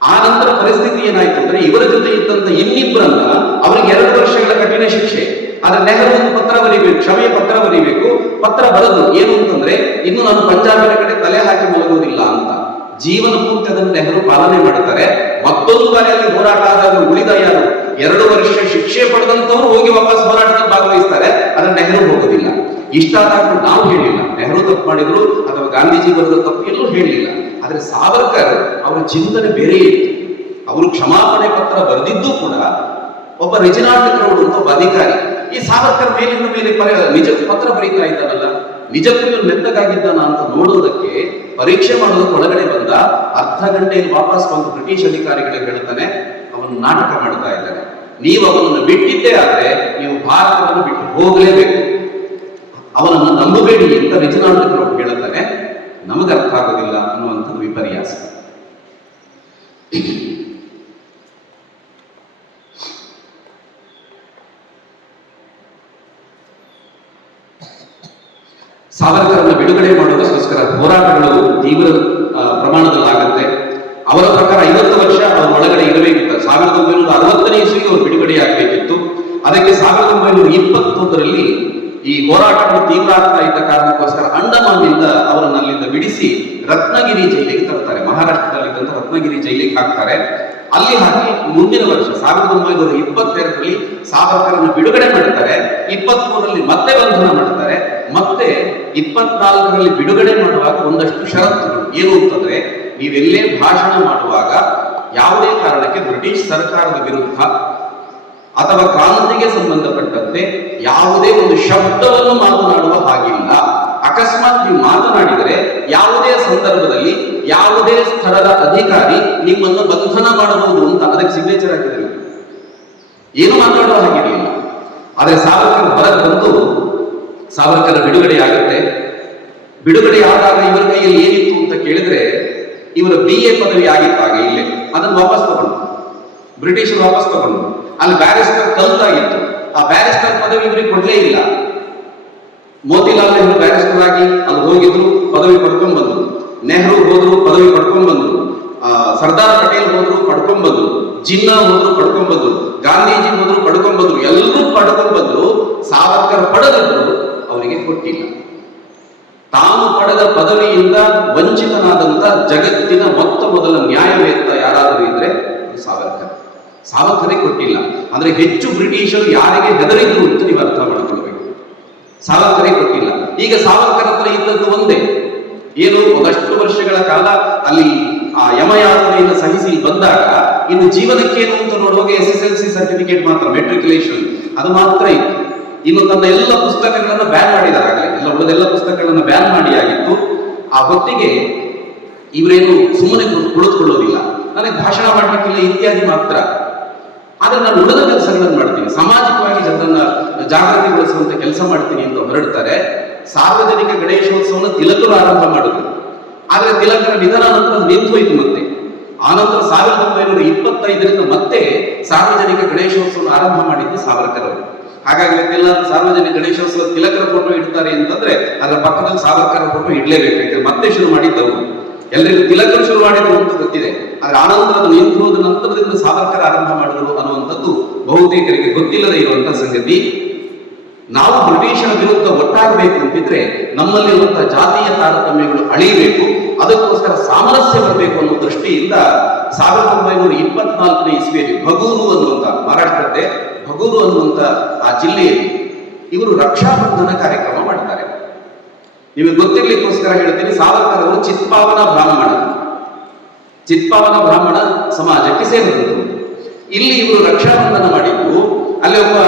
ಆ ನಂತರ ಪರಿಸ್ಥಿತಿ ಏನಾಯ್ತು ಅಂದ್ರೆ, ಇವರ ಜೊತೆ ಇದ್ದಂತ ಇನ್ನಿಬ್ಬರನ್ನ ಅವರಿಗೆ 2 ವರ್ಷಗಳ ಕಠಿಣ ಶಿಕ್ಷೆ. ಆದ್ರೆ ನೆಹರು ಒಂದು ಪತ್ರ ಬರೀಬೇಕು, ಕ್ಷಮೆಯ ಪತ್ರ ಬರೀಬೇಕು. ಪತ್ರ ಬರೆದು ಏನು ಅಂತಂದ್ರೆ, ಇನ್ನು ನಾನು ಪಂಜಾಬಿನ ಕಡೆ ತಲೆ ಹಾಕಿ ಮಲಗುವುದಿಲ್ಲ ಅಂತ. ಜೀವನ ಪೂರ್ತಿ ಅದನ್ನು ನೆಹರು ಪಾಲನೆ ಮಾಡುತ್ತಾರೆ. ಮತ್ತೊಂದು ಬಾರಿ ಅಲ್ಲಿ ಹೋರಾಟ ಆದಾಗ ಉಳಿದ ಯಾರು 2 ವರ್ಷ ಶಿಕ್ಷೆ ಪಡೆದಂತವರು ಹೋಗಿ ವಾಪಸ್ ಹೋರಾಟದಲ್ಲಿ ಭಾಗವಹಿಸ್ತಾರೆ. ಆದ್ರೆ ನೆಹರು ಹೋಗುದಿಲ್ಲ. ಇಷ್ಟಾದಾಗ ನಾವು ಹೇಳಿಲ್ಲ ನೆಹರು ತಪ್ಪು ಮಾಡಿದ್ರು ಅಥವಾ ಗಾಂಧೀಜಿ ಬರೆದ ತಪ್ಪು, ಎಲ್ಲೂ ಹೇಳಲಿಲ್ಲ. ಆದ್ರೆ ಸಾವರ್ಕರ್ ಅವರ ಚಿಂತನೆ ಬೇರೆ ಇತ್ತು. ಅವರು ಕ್ಷಮಾಪಣೆ ಪತ್ರ ಬರೆದಿದ್ದು ಕೂಡ ಒಬ್ಬ ರೆಜಿನಾಲ್ಡ್ ಕ್ರೌಡ್ ಅಂತ ಒಬ್ಬ ಅಧಿಕಾರಿ. ಈ ಸಾವರ್ಕರ್ ಮೇಲಿಂದ ಮೇಲೆ ನಿಜ ಪತ್ರ ಬರೀತಾ ಇದ್ದಾನಲ್ಲ, ನಿಜಕ್ಕೂ ಇವನು ಮೆತ್ತಗಾಗಿದ್ದಾನ ಅಂತ ನೋಡೋದಕ್ಕೆ ಪರೀಕ್ಷೆ ಮಾಡೋದಕ್ಕೆ ಒಳಗಡೆ ಬಂದ. ಅರ್ಧ ಗಂಟೆಯಲ್ಲಿ ವಾಪಸ್ ಬಂದು ಬ್ರಿಟಿಷ್ ಅಧಿಕಾರಿಗಳಿಗೆ ಹೇಳ್ತಾನೆ, ಅವನು ನಾಟಕ ಮಾಡ್ತಾ ಇದ್ದಾನೆ, ನೀವು ಅವನನ್ನು ಬಿಟ್ಟಿದ್ದೇ ಆದ್ರೆ ನೀವು ಭಾರತವನ್ನು ಬಿಟ್ಟು ಹೋಗಲೇಬೇಕು, ಅವನನ್ನು ನಂಬಬೇಡಿ ಅಂತ ರೆಜಿನಾಲ್ಡ್ ಕ್ರೌಡ್ ಹೇಳುತ್ತಾನೆ. ನಮಗೆ ಅರ್ಥ ಆಗೋದಿಲ್ಲ ಅನ್ನುವಂಥದ್ದು ವಿಪರ್ಯಾಸ. ಸಾವರ್ಕರನ್ನು ಬಿಡುಗಡೆ ಮಾಡೋದಕ್ಕೋಸ್ಕರ ಹೋರಾಟಗಳು ತೀವ್ರ ಪ್ರಮಾಣದಲ್ಲಾಗುತ್ತೆ. ಅವರ ಪ್ರಕಾರ 50 ವರ್ಷ ಅವ್ರ ಒಳಗಡೆ ಇರಬೇಕಿತ್ತು. 1960ನೇ ಇಸ್ವಿಗೆ ಅವರು ಬಿಡುಗಡೆಯಾಗಬೇಕಿತ್ತು. ಅದಕ್ಕೆ 1921ರಲ್ಲಿ ಈ ಹೋರಾಟಗಳು ತೀವ್ರ ಆಗ್ತಾ ಇದ್ದ ಕಾರಣಕ್ಕೋಸ್ಕರ ಅಂಡಮಾನ್ನಿಂದ ಅವರನ್ನು ಅಲ್ಲಿಂದ ಬಿಡಿಸಿ ರತ್ನಗಿರಿ ಜೈಲಿಗೆ ತರ್ತಾರೆ. ಮಹಾರಾಷ್ಟ್ರದಲ್ಲಿದ್ದಂತ ರತ್ನಗಿರಿ ಜೈಲಿಗೆ ಹಾಕ್ತಾರೆ. ಅಲ್ಲಿ ಹಾಕಿ ಮುಂದಿನ ವರ್ಷ 1922ರಲ್ಲಿ ಸಾವರ್ಕರನ್ನು ಬಿಡುಗಡೆ ಮಾಡ್ತಾರೆ. 23ರಲ್ಲಿ ಮತ್ತೆ ಬಂಧನ ಮಾಡ್ತಾರೆ. ಮತ್ತೆ 24ರಲ್ಲಿ ಬಿಡುಗಡೆ ಮಾಡುವಾಗ ಒಂದಷ್ಟು ಷರತ್ತುಗಳು ಏನು ಅಂತಂದ್ರೆ, ನೀವೆಲ್ಲೇ ಭಾಷಣ ಮಾಡುವಾಗ ಯಾವುದೇ ಕಾರಣಕ್ಕೆ ಬ್ರಿಟಿಷ್ ಸರ್ಕಾರದ ವಿರುದ್ಧ ಅಥವಾ ಕ್ರಾಂತಿಗೆ ಸಂಬಂಧಪಟ್ಟಂತೆ ಯಾವುದೇ ಒಂದು ಶಬ್ದವನ್ನು ಮಾತನಾಡುವ ಹಾಗಿಲ್ಲ. ಅಕಸ್ಮಾತ್ ನೀವು ಮಾತನಾಡಿದರೆ ಯಾವುದೇ ಸಂದರ್ಭದಲ್ಲಿ ಯಾವುದೇ ಸ್ಥಳದ ಅಧಿಕಾರಿ ನಿಮ್ಮನ್ನು ಬಂಧನ ಮಾಡಬಹುದು ಅಂತ ಅದಕ್ಕೆ ಸಿಗ್ನೇಚರ್ ಹಾಕಿದ್ರು. ಏನು ಮಾತಾಡುವ ಹಾಗಿರಲಿಲ್ಲ. ಆದರೆ ಸಾವರ್ಕರ್ ಹೊರಗೆ ಬಂದು ಸಾವರ್ಕರ್ ಬಿಡುಗಡೆ ಆಗುತ್ತೆ. ಬಿಡುಗಡೆ ಆದಾಗ ಇವರ ಕೈಯಲ್ಲಿ ಏನಿತ್ತು ಅಂತ ಕೇಳಿದ್ರೆ ಇವರ BA ಪದವಿ ಆಗಿತ್ತಾಗ ಇಲ್ಲೇ ಅದನ್ನು ವಾಪಸ್ ತಗೊಂಡು ಬ್ರಿಟಿಷರು ವಾಪಸ್ ತಗೊಂಡು ಅಲ್ಲಿ ಬ್ಯಾರಿಸ್ಟರ್ ಕಲ್ತಾಗಿತ್ತು. ಆ ಬ್ಯಾರಿಸ್ಟರ್ ಪದವಿ ಇವರಿಗೆ ಕೊಡ್ಲೇ ಇಲ್ಲ. ಮೋತಿಲಾಲ್ ನೆಹರು ಬ್ಯಾರಿಸ್ಟರ್ ಆಗಿ ಅಲ್ಲಿ ಹೋಗಿದ್ರು, ಪದವಿ ಪಡ್ಕೊಂಡ್ ಬಂದ್ರು. ನೆಹರು ಹೋದ್ರು, ಪದವಿ ಪಡ್ಕೊಂಡ್ ಬಂದ್ರು. ಸರ್ದಾರ್ ಪಟೇಲ್ ಹೋದ್ರು, ಪಡ್ಕೊಂಡ್ ಬಂದ್ರು. ಜಿನ್ನಾ ಹೋದ್ರು, ಪಡ್ಕೊಂಡ್ ಬಂದ್ರು. ಗಾಂಧೀಜಿ ಹೋದ್ರು, ಪಡ್ಕೊಂಡ್ ಬಂದ್ರು. ಎಲ್ಲರೂ ಪಡ್ಕೊಂಡ್ ಬಂದ್ರು. ಸಾವರ್ಕರ್ ಪಡೆದಿದ್ರು, ಅವರಿಗೆ ಕೊಟ್ಟಿಲ್ಲ. ತಾನು ಪಡೆದ ಪದವಿಯಿಂದ ವಂಚಿತನಾದಂತ ಜಗತ್ತಿನ ಮೊದಲ ನ್ಯಾಯವೇತ್ತ ಯಾರಾದರೂ ಇದ್ರೆ ಸಾವರ್ಕರ್. ಸಾವರ್ಕರೇ ಕೊಟ್ಟಿಲ್ಲ. ಅಂದ್ರೆ ಹೆಚ್ಚು ಬ್ರಿಟಿಷರು ಯಾರಿಗೆ ಹೆದರಿದ್ರು ಅಂತ ನೀವು ಅರ್ಥ ಮಾಡ್ಕೊಳ್ಬೇಕು. ಸಾವರ್ಕರೇ ಕೊಟ್ಟಿಲ್ಲ. ಈಗ ಸಾವರ್ಕರ್ ಹತ್ರ ಇದ್ದದ್ದು ಒಂದೇ, ಏನು ಒಂದಷ್ಟು ವರ್ಷಗಳ ಕಾಲ ಅಲ್ಲಿ ಆ ಯಮಯಾತನೆಯನ್ನು ಸಹಿಸಿ ಬಂದಾಗ ಇನ್ನು ಜೀವನಕ್ಕೇನು ಅಂತ ನೋಡುವಾಗ SSLC ಸರ್ಟಿಫಿಕೇಟ್ ಮಾತ್ರ, ಮೆಟ್ರಿಕ್ಯುಲೇಷನ್ ಅದು ಮಾತ್ರ ಇತ್ತು. ಇನ್ನು ತನ್ನ ಎಲ್ಲ ಪುಸ್ತಕಗಳನ್ನು ಬ್ಯಾನ್ ಮಾಡಿದ್ದಾರೆ. ಆಗಲೇ ಎಲ್ಲ ಉಳಿದೆಲ್ಲ ಪುಸ್ತಕಗಳನ್ನು ಬ್ಯಾನ್ ಮಾಡಿ ಆಗಿತ್ತು. ಆ ಹೊತ್ತಿಗೆ ಇವರೇನು ಸುಮ್ಮನೆ ಕುಳಿತುಕೊಳ್ಳೋದಿಲ್ಲ, ನನಗೆ ಭಾಷಣ ಮಾಡಲಿಕ್ಕಿಲ್ಲ ಇತ್ಯಾದಿ ಮಾತ್ರ. ಆದ್ರೆ ನಾನು ಉಳಿದ ಕೆಲಸಗಳನ್ನು ಮಾಡ್ತೀನಿ, ಸಾಮಾಜಿಕವಾಗಿ ಜನರನ್ನ ಜಾಗೃತಿಗೊಳಿಸುವಂತ ಕೆಲಸ ಮಾಡ್ತೀನಿ ಅಂತ ಹೊರಡ್ತಾರೆ. ಸಾರ್ವಜನಿಕ ಗಣೇಶೋತ್ಸವನ ತಿಲಕರು ಆರಂಭ ಮಾಡಿದ್ರು. ಆದ್ರೆ ತಿಲಕರ ನಿಧನ ನಂತರ ನಿಂತು ಹೋಯಿತು. ಮತ್ತೆ ಆನಂತರ 1925ರಿಂದ ಮತ್ತೆ ಸಾರ್ವಜನಿಕ ಗಣೇಶೋತ್ಸವ ಆರಂಭ ಮಾಡಿದ್ದು ಸಾವರ್ಕರ್ ಅವರು. ಹಾಗಾಗಿ ಎಲ್ಲ ಸಾರ್ವಜನಿಕ ಗಣೇಶೋತ್ಸವ ತಿಲಕರ ಫೋಟೋ ಇಡ್ತಾರೆ ಅಂತಂದ್ರೆ ಅದರ ಪಕ್ಕದಲ್ಲಿ ಸಾವರ್ಕರ್ ಫೋಟೋ ಇಡ್ಲೇಬೇಕು. ಯಾಕಂದ್ರೆ ಮತ್ತೆ ಶುರು ಮಾಡಿದ್ದವರು, ಎಲ್ಲರಿಗೂ ತಿಲಕರು ಶುರು ಮಾಡಿದ್ರು ಅಂತ ಗೊತ್ತಿದೆ. ಆದ್ರೆ ಆನಂತರ ಅದು ನಿಂತು ಹೋದ ನಂತರದಿಂದ ಸಾವರ್ಕರ್ ಆರಂಭ ಮಾಡಿದ್ರು ಅನ್ನುವಂಥದ್ದು ಬಹುತೇಕರಿಗೆ ಗೊತ್ತಿಲ್ಲದೆ ಇರುವಂತಹ ಸಂಗತಿ. ನಾವು ಬ್ರಿಟಿಷರ ವಿರುದ್ಧ ಒಟ್ಟಾಗಬೇಕು ಅಂತಿದ್ರೆ ನಮ್ಮಲ್ಲಿರುವಂತಹ ಜಾತಿಯ ತಾರತಮ್ಯಗಳು ಅಳಿಯಬೇಕು, ಅದಕ್ಕೋಸ್ಕರ ಸಾಮರಸ್ಯ ಬರಬೇಕು ಅನ್ನೋ ದೃಷ್ಟಿಯಿಂದ 1924ನೇ ಇಸ್ವಿಯಲ್ಲಿ ಭಗೂರು ಅನ್ನುವಂತ, ಮಹಾರಾಷ್ಟ್ರದ್ದೇ ಭಗೂರು ಅನ್ನುವಂತ ಆ ಜಿಲ್ಲೆಯಲ್ಲಿ ಇವರು ರಕ್ಷಾಬಂಧನ ಕಾರ್ಯಕ್ರಮ ಮಾಡ್ತಾರೆ. ನಿಮಗೆ ಗೊತ್ತಿರ್ಲಿಕ್ಕೋಸ್ಕರ ಹೇಳ್ತೀನಿ, ಸಾವರ್ಕರ್ ಅವರು ಚಿತ್ಪಾವನ ಬ್ರಾಹ್ಮಣ ಸಮಾಜಕ್ಕೆ ಸೇರಿದಂತೆ. ಇಲ್ಲಿ ಇವರು ರಕ್ಷಾಬಂಧನ ಮಾಡಿದ್ದು, ಅಲ್ಲಿ ಒಬ್ಬ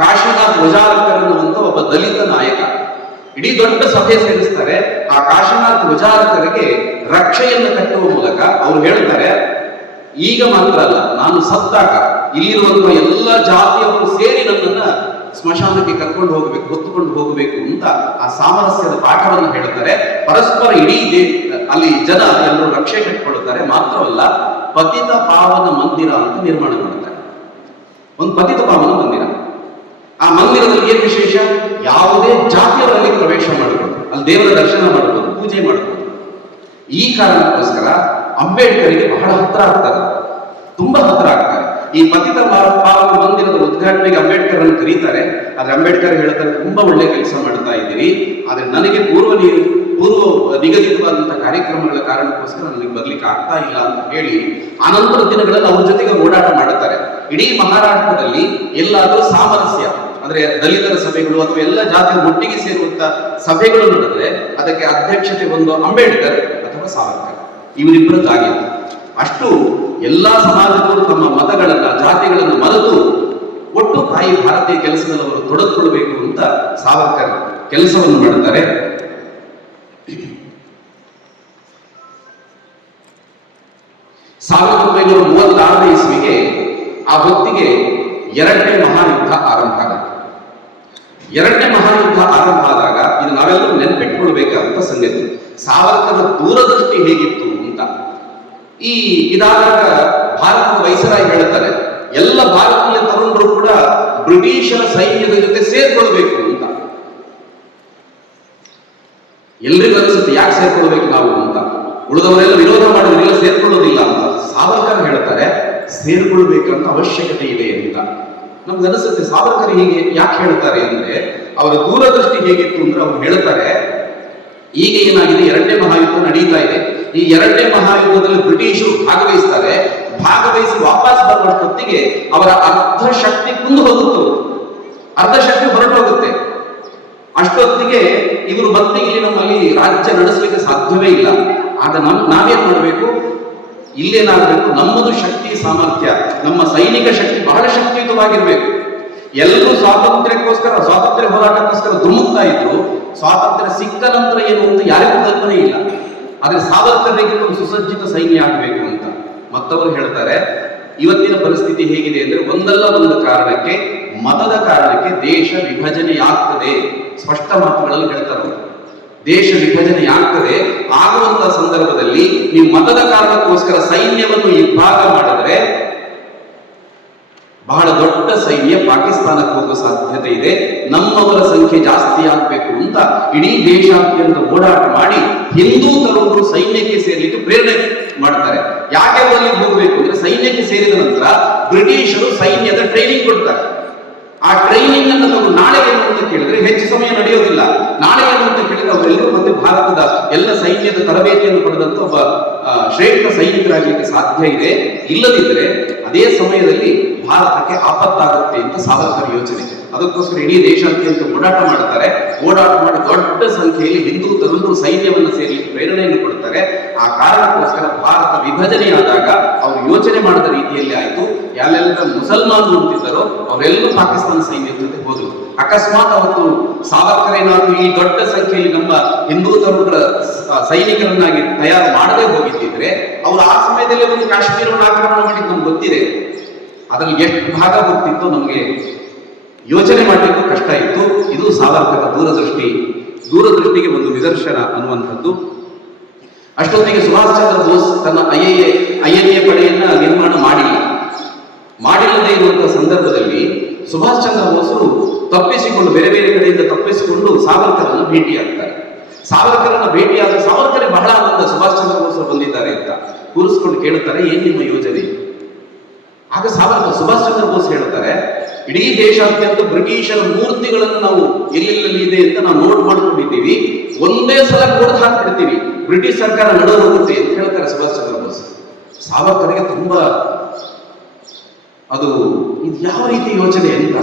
ಕಾಶಿನಾಥ್ ವಜಾರಕರ್ ಅನ್ನುವಂತ ಒಬ್ಬ ದಲಿತ ನಾಯಕ ಇಡೀ ದೊಡ್ಡ ಸಭೆ ಸೇರಿಸ್ತಾರೆ. ಆ ಕಾಶಿನಾಥ್ ವಜಾರಕರಿಗೆ ರಕ್ಷೆಯನ್ನು ಕಟ್ಟುವ ಮೂಲಕ ಅವರು ಹೇಳ್ತಾರೆ, ಈಗ ಮಾತ್ರ ಅಲ್ಲ, ನಾನು ಸತ್ತಾಗ ಇಲ್ಲಿರುವಂತಹ ಎಲ್ಲ ಜಾತಿಯವರು ಸೇರಿ ನನ್ನನ್ನ ಸ್ಮಶಾನಕ್ಕೆ ಕರ್ಕೊಂಡು ಹೋಗಬೇಕು, ಹೊತ್ತುಕೊಂಡು ಹೋಗಬೇಕು ಅಂತ ಆ ಸಾಮರಸ್ಯದ ಪಾಠವನ್ನು ಹೇಳ್ತಾರೆ. ಪರಸ್ಪರ ಇಡೀ ಅಲ್ಲಿ ಜನ ಎಲ್ಲರೂ ರಕ್ಷೆ ಕಟ್ಟಿಕೊಳ್ಳುತ್ತಾರೆ. ಮಾತ್ರವಲ್ಲ, ಪತಿತ ಪಾವನ ಮಂದಿರ ಅಂತ ನಿರ್ಮಾಣ ಮಾಡುತ್ತಾರೆ. ಒಂದು ಪತಿತ ಪಾವನ ಮಂದಿರ. ಆ ಮಂದಿರದಲ್ಲಿ ಏನ್ ವಿಶೇಷ, ಯಾವುದೇ ಜಾತಿಯವರಲ್ಲಿ ಪ್ರವೇಶ ಮಾಡಬಹುದು, ಅಲ್ಲಿ ದೇವರ ದರ್ಶನ ಮಾಡಬಹುದು, ಪೂಜೆ ಮಾಡಬಹುದು. ಈ ಕಾರಣಕ್ಕೋಸ್ಕರ ಅಂಬೇಡ್ಕರ್ಗೆ ಬಹಳ ಹತ್ರ ಆಗ್ತಾರೆ, ತುಂಬಾ ಹತ್ರ ಆಗ್ತಾರೆ. ಈ ಪತಿತ ಪಾವನ ಮಂದಿರದ ಉದ್ಘಾಟನೆಗೆ ಅಂಬೇಡ್ಕರ್ ಅನ್ನು ಕರೀತಾರೆ. ಆದ್ರೆ ಅಂಬೇಡ್ಕರ್ ಹೇಳ್ತಾರೆ, ತುಂಬಾ ಒಳ್ಳೆ ಕೆಲಸ ಮಾಡ್ತಾ ಇದ್ದೀರಿ, ಆದ್ರೆ ನನಗೆ ಪೂರ್ವ ನಿಗದಿತವಾದಂತಹ ಕಾರ್ಯಕ್ರಮಗಳ ಕಾರಣಕ್ಕೋಸ್ಕರ ನನಗೆ ಬರ್ಲಿಕ್ಕೆ ಆಗ್ತಾ ಇಲ್ಲ ಅಂತ ಹೇಳಿ ಅನಂತರ ದಿನಗಳಲ್ಲಿ ಅವ್ರ ಜೊತೆಗೆ ಓಡಾಟ ಮಾಡುತ್ತಾರೆ. ಇಡೀ ಮಹಾರಾಷ್ಟ್ರದಲ್ಲಿ ಎಲ್ಲಾದ್ರೂ ಸಾಮರಸ್ಯ ಅಂದ್ರೆ ದಲಿತರ ಸಭೆಗಳು ಅಥವಾ ಎಲ್ಲ ಜಾತಿಯ ಒಟ್ಟಿಗೆ ಸೇರುವಂತ ಸಭೆಗಳು ನಡೆದ್ರೆ ಅದಕ್ಕೆ ಅಧ್ಯಕ್ಷತೆ ಒಂದು ಅಂಬೇಡ್ಕರ್ ಅಥವಾ ಸಾವರ್ಕರ್, ಇವರಿಬ್ಬರದ್ದಾಗಿತ್ತು. ಅಷ್ಟು ಎಲ್ಲಾ ಸಮಾಜದವರು ತಮ್ಮ ಮತಗಳನ್ನ, ಜಾತಿಗಳನ್ನು ಮರೆತು ಒಟ್ಟು ತಾಯಿ ಭಾರತೀಯ ಕೆಲಸದಲ್ಲಿ ಅವರು ತೊಡಗಿಕೊಳ್ಳಬೇಕು ಅಂತ ಸಾವರ್ಕರ್ ಕೆಲಸವನ್ನು ಮಾಡುತ್ತಾರೆ. 1936ನೇ ಇಸ್ವಿಗೆ ಆ ಹೊತ್ತಿಗೆ ಎರಡನೇ ಮಹಾಯುದ್ಧ ಆರಂಭ ಆಗುತ್ತೆ. ಎರಡನೇ ಮಹಾಯುದ್ಧ ಆರಂಭ ಆದಾಗ ಇದು ನಾವೆಲ್ಲರೂ ನೆನಪಿಟ್ಕೊಳ್ಬೇಕಾದಂತ ಸಂಗತಿ, ಸಾವರ್ಕರ್ ದೂರದೃಷ್ಟಿ ಹೇಗಿತ್ತು ಅಂತ. ಇದಾದಾಗ ಭಾರತದ ವೈಸರಾಯ್ ಹೇಳ್ತಾರೆ, ಎಲ್ಲ ಭಾರತೀಯ ತರುಣರು ಕೂಡ ಬ್ರಿಟಿಷರ ಸೈನ್ಯದ ಜೊತೆ ಸೇರ್ಕೊಳ್ಬೇಕು ಅಂತ. ಎಲ್ರಿಗೂ ಅನಿಸುತ್ತೆ, ಯಾಕೆ ಸೇರ್ಕೊಳ್ಬೇಕು ನಾವು ಅಂತ. ಉಳಿದವರೆಲ್ಲ ವಿರೋಧ ಮಾಡಿದ್ರೆಲ್ಲ ಸೇರ್ಕೊಳ್ಳೋದಿಲ್ಲ ಅಂತ. ಸಾವರ್ಕರ್ ಹೇಳ್ತಾರೆ, ಸೇರ್ಕೊಳ್ಬೇಕಂತ ಅವಶ್ಯಕತೆ ಇದೆ ಅಂತ. ನಮ್ಗೆ ಅನಿಸುತ್ತೆ ಸಾವರ್ಕರ್ ಹೀಗೆ ಯಾಕೆ ಹೇಳ್ತಾರೆ ಅಂದ್ರೆ, ಅವರ ದೂರದೃಷ್ಟಿ ಹೇಗಿತ್ತು ಅಂದ್ರೆ ಅವ್ರು ಹೇಳ್ತಾರೆ, ಈಗ ಏನಾಗಿದೆ, ಎರಡನೇ ಮಹಾಯುದ್ಧ ನಡೀತಾ ಇದೆ. ಈ ಎರಡನೇ ಮಹಾಯುದ್ಧದಲ್ಲಿ ಬ್ರಿಟಿಷರು ಭಾಗವಹಿಸ್ತಾರೆ. ಭಾಗವಹಿಸಿ ವಾಪಸ್ ಬರುವಷ್ಟೊತ್ತಿಗೆ ಅವರ ಅರ್ಧ ಶಕ್ತಿ ಕುಂದು ಹೋಗುತ್ತೆ, ಅರ್ಧ ಶಕ್ತಿ ಹೊರಟು ಹೋಗುತ್ತೆ. ಅಷ್ಟೊತ್ತಿಗೆ ಇವರು ಮತ್ತೆ ಇಲ್ಲಿ ನಮ್ಮಲ್ಲಿ ರಾಜ್ಯ ನಡೆಸಲಿಕ್ಕೆ ಸಾಧ್ಯವೇ ಇಲ್ಲ. ಆಗ ನಾವೇನ್ ಮಾಡಬೇಕು, ಇಲ್ಲೇನಾಗಬೇಕು, ನಮ್ಮದು ಶಕ್ತಿ ಸಾಮರ್ಥ್ಯ, ನಮ್ಮ ಸೈನಿಕ ಶಕ್ತಿ ಬಹಳ ಶಕ್ತಿಯುತವಾಗಿರ್ಬೇಕು. ಎಲ್ಲರೂ ಸ್ವಾತಂತ್ರ್ಯ ಹೋರಾಟಕ್ಕೋಸ್ಕರ ಧುಮುಕ್ತಾ ಇದ್ರು. ಸ್ವಾತಂತ್ರ್ಯ ಸಿಕ್ಕ ನಂತರ ಏನು ಅಂತ ಯಾರಿಗೂ ಕಲ್ಪನೆ ಇಲ್ಲ. ಆದ್ರೆ ಸಾವರ್ಕರ್ರಿಗೆ ಒಂದು ಸುಸಜ್ಜಿತ ಸೈನ್ಯ ಆಗಬೇಕು ಅಂತ. ಮತ್ತವರು ಹೇಳ್ತಾರೆ, ಇವತ್ತಿನ ಪರಿಸ್ಥಿತಿ ಹೇಗಿದೆ ಅಂದ್ರೆ ಒಂದಲ್ಲ ಒಂದು ಕಾರಣಕ್ಕೆ, ಮತದ ಕಾರಣಕ್ಕೆ ದೇಶ ವಿಭಜನೆಯಾಗ್ತದೆ. ಸ್ಪಷ್ಟ ಮಾತುಗಳಲ್ಲಿ ಹೇಳ್ತಾರೆ, ದೇಶ ವಿಭಜನೆಯಾಗ್ತದೆ. ಆಗುವಂತಹ ಸಂದರ್ಭದಲ್ಲಿ ನೀವು ಮತದ ಕಾರಣಕ್ಕೋಸ್ಕರ ಸೈನ್ಯವನ್ನು ಇಬ್ಬಾಗ ಮಾಡಿದ್ರೆ ಬಹಳ ದೊಡ್ಡ ಸೈನ್ಯ ಪಾಕಿಸ್ತಾನಕ್ಕೆ ಹೋಗುವ ಸಾಧ್ಯತೆ ಇದೆ. ನಮ್ಮವರ ಸಂಖ್ಯೆ ಜಾಸ್ತಿ ಆಗ್ಬೇಕು ಅಂತ ಇಡೀ ದೇಶಾದ್ಯಂತ ಓಡಾಟ ಮಾಡಿ ಹಿಂದೂ ತರುಣರು ಸೈನ್ಯಕ್ಕೆ ಸೇರ್ಲಿಕ್ಕೆ ಪ್ರೇರಣೆ ಮಾಡ್ತಾರೆ. ಯಾಕೆ ಅವರಲ್ಲಿ ಹೋಗ್ಬೇಕು ಅಂದ್ರೆ, ಸೈನ್ಯಕ್ಕೆ ಸೇರಿದ ನಂತರ ಬ್ರಿಟಿಷರು ಸೈನ್ಯದ ಟ್ರೈನಿಂಗ್ ಕೊಡ್ತಾರೆ. ಆ ಟ್ರೈನಿಂಗ್ ಅನ್ನು ನಾವು ನಾಳೆ ಏನು ಅಂತ ಕೇಳಿದ್ರೆ ಹೆಚ್ಚು ಸಮಯ ನಡೆಯೋದಿಲ್ಲ. ನಾಳೆ ಏನು ಅಂತ ಕೇಳಿದ್ರೆ ಅವರೆಲ್ಲರೂ ಮತ್ತೆ ಭಾರತದ ಎಲ್ಲ ಸೈನ್ಯದ ತರಬೇತಿಯನ್ನು ಪಡೆದಂತ ಒಬ್ಬ ಶ್ರೇಷ್ಠ ಸೈನಿಕರಾಗಲಿಕ್ಕೆ ಸಾಧ್ಯ ಇದೆ. ಇಲ್ಲದಿದ್ದರೆ ಅದೇ ಸಮಯದಲ್ಲಿ ಭಾರತಕ್ಕೆ ಆಪತ್ತಾಗುತ್ತೆ ಅಂತ ಸಾವರ್ಕರ್ ಯೋಚನೆ. ಅದಕ್ಕೋಸ್ಕರ ಇಡೀ ದೇಶಾದ್ಯಂತ ಓಡಾಟ ಮಾಡ್ತಾರೆ. ಓಡಾಟ ಮಾಡಿ ದೊಡ್ಡ ಸಂಖ್ಯೆಯಲ್ಲಿ ಹಿಂದೂ ತರುಣರು ಸೈನ್ಯವನ್ನು ಸೇರಲಿಕ್ಕೆ ಪ್ರೇರಣೆಯನ್ನು ಕೊಡ್ತಾರೆ. ಆ ಕಾರಣಕ್ಕೋಸ್ಕರ ಭಾರತ ವಿಭಜನೆಯಾದಾಗ ಅವರು ಯೋಚನೆ ಮಾಡಿದ ರೀತಿಯಲ್ಲಿ ಆಯಿತು. ಯಾರೆಲ್ಲ ಮುಸಲ್ಮಾನರು ಅಂತಿದ್ದಾರೋ ಅವರೆಲ್ಲರೂ ಪಾಕಿಸ್ತಾನ ಸೈನ್ಯದ ಜೊತೆ ಹೋದರು. ಅಕಸ್ಮಾತ್ ಅವತ್ತು ಸಾವರ್ಕರ್ ಏನಾದರೂ ಈ ದೊಡ್ಡ ಸಂಖ್ಯೆಯಲ್ಲಿ ನಮ್ಮ ಹಿಂದೂ ತರುಣರ ಸೈನಿಕರನ್ನಾಗಿ ತಯಾರು ಮಾಡದೆ ಹೋಗಿದ್ದಿದ್ರೆ ಅವರು ಆ ಸಮಯದಲ್ಲಿ ಒಂದು ಕಾಶ್ಮೀರವನ್ನು ಆಕ್ರಮಣ ಮಾಡಿದ್ದು ನಮ್ಗೆ ಗೊತ್ತಿದೆ. ಅದರಲ್ಲಿ ಎಷ್ಟು ಭಾಗ ಹೋಗ್ತಿತ್ತು ನಮಗೆ ಯೋಚನೆ ಮಾಡಲಿಕ್ಕೂ ಕಷ್ಟ ಇತ್ತು. ಇದು ಸಾವರ್ಕರ ದೂರದೃಷ್ಟಿಗೆ ಒಂದು ನಿದರ್ಶನ ಅನ್ನುವಂಥದ್ದು. ಅಷ್ಟೊತ್ತಿಗೆ ಸುಭಾಷ್ ಚಂದ್ರ ಬೋಸ್ ತನ್ನ ಐಎನ್ಎ ಪಡೆಯನ್ನ ನಿರ್ಮಾಣ ಮಾಡಿಲ್ಲದೆ ಇರುವಂತಹ ಸಂದರ್ಭದಲ್ಲಿ ಸುಭಾಷ್ ಚಂದ್ರ ಬೋಸರು ತಪ್ಪಿಸಿಕೊಂಡು ಬೇರೆ ಬೇರೆ ಕಡೆಯಿಂದ ತಪ್ಪಿಸಿಕೊಂಡು ಸಾವರ್ಕರನ್ನು ಭೇಟಿಯಾಗ್ತಾರೆ. ಸಾವರ್ಕರನ್ನ ಭೇಟಿಯಾದ ಸಾವರ್ಕರ್ ಬಹಳ ಆನಂದ, ಸುಭಾಷ್ ಚಂದ್ರ ಬೋಸರು ಬಂದಿದ್ದಾರೆ ಅಂತ ಕೂರಿಸ್ಕೊಂಡು ಕೇಳುತ್ತಾರೆ, ಏನ್ ನಿಮ್ಮ ಯೋಜನೆ? ಆಗ ಸುಭಾಷ್ ಚಂದ್ರ ಬೋಸ್ ಹೇಳ್ತಾರೆ, ಇಡೀ ದೇಶಾದ್ಯಂತ ಬ್ರಿಟಿಷರ ಮೂರ್ತಿಗಳನ್ನು ನಾವು ಎಲ್ಲೆಲ್ಲಿ ಇದೆ ಅಂತ ನಾವು ನೋಟ್ ಮಾಡ್ಕೊಂಡಿದ್ದೀವಿ, ಒಂದೇ ಸಲ ಕೊಡ್ದು ಹಾಕ್ಬಿಡ್ತೀವಿ, ಬ್ರಿಟಿಷ್ ಸರ್ಕಾರ ನಡೆ ಹೋಗುತ್ತೆ ಅಂತ ಹೇಳ್ತಾರೆ ಸುಭಾಷ್ ಚಂದ್ರ ಬೋಸ್. ಸಾವರ್ಕರ್ಗೆ ತುಂಬಾ ಅದು ಇದು ಯಾವ ರೀತಿ ಯೋಚನೆ ಅಂತ.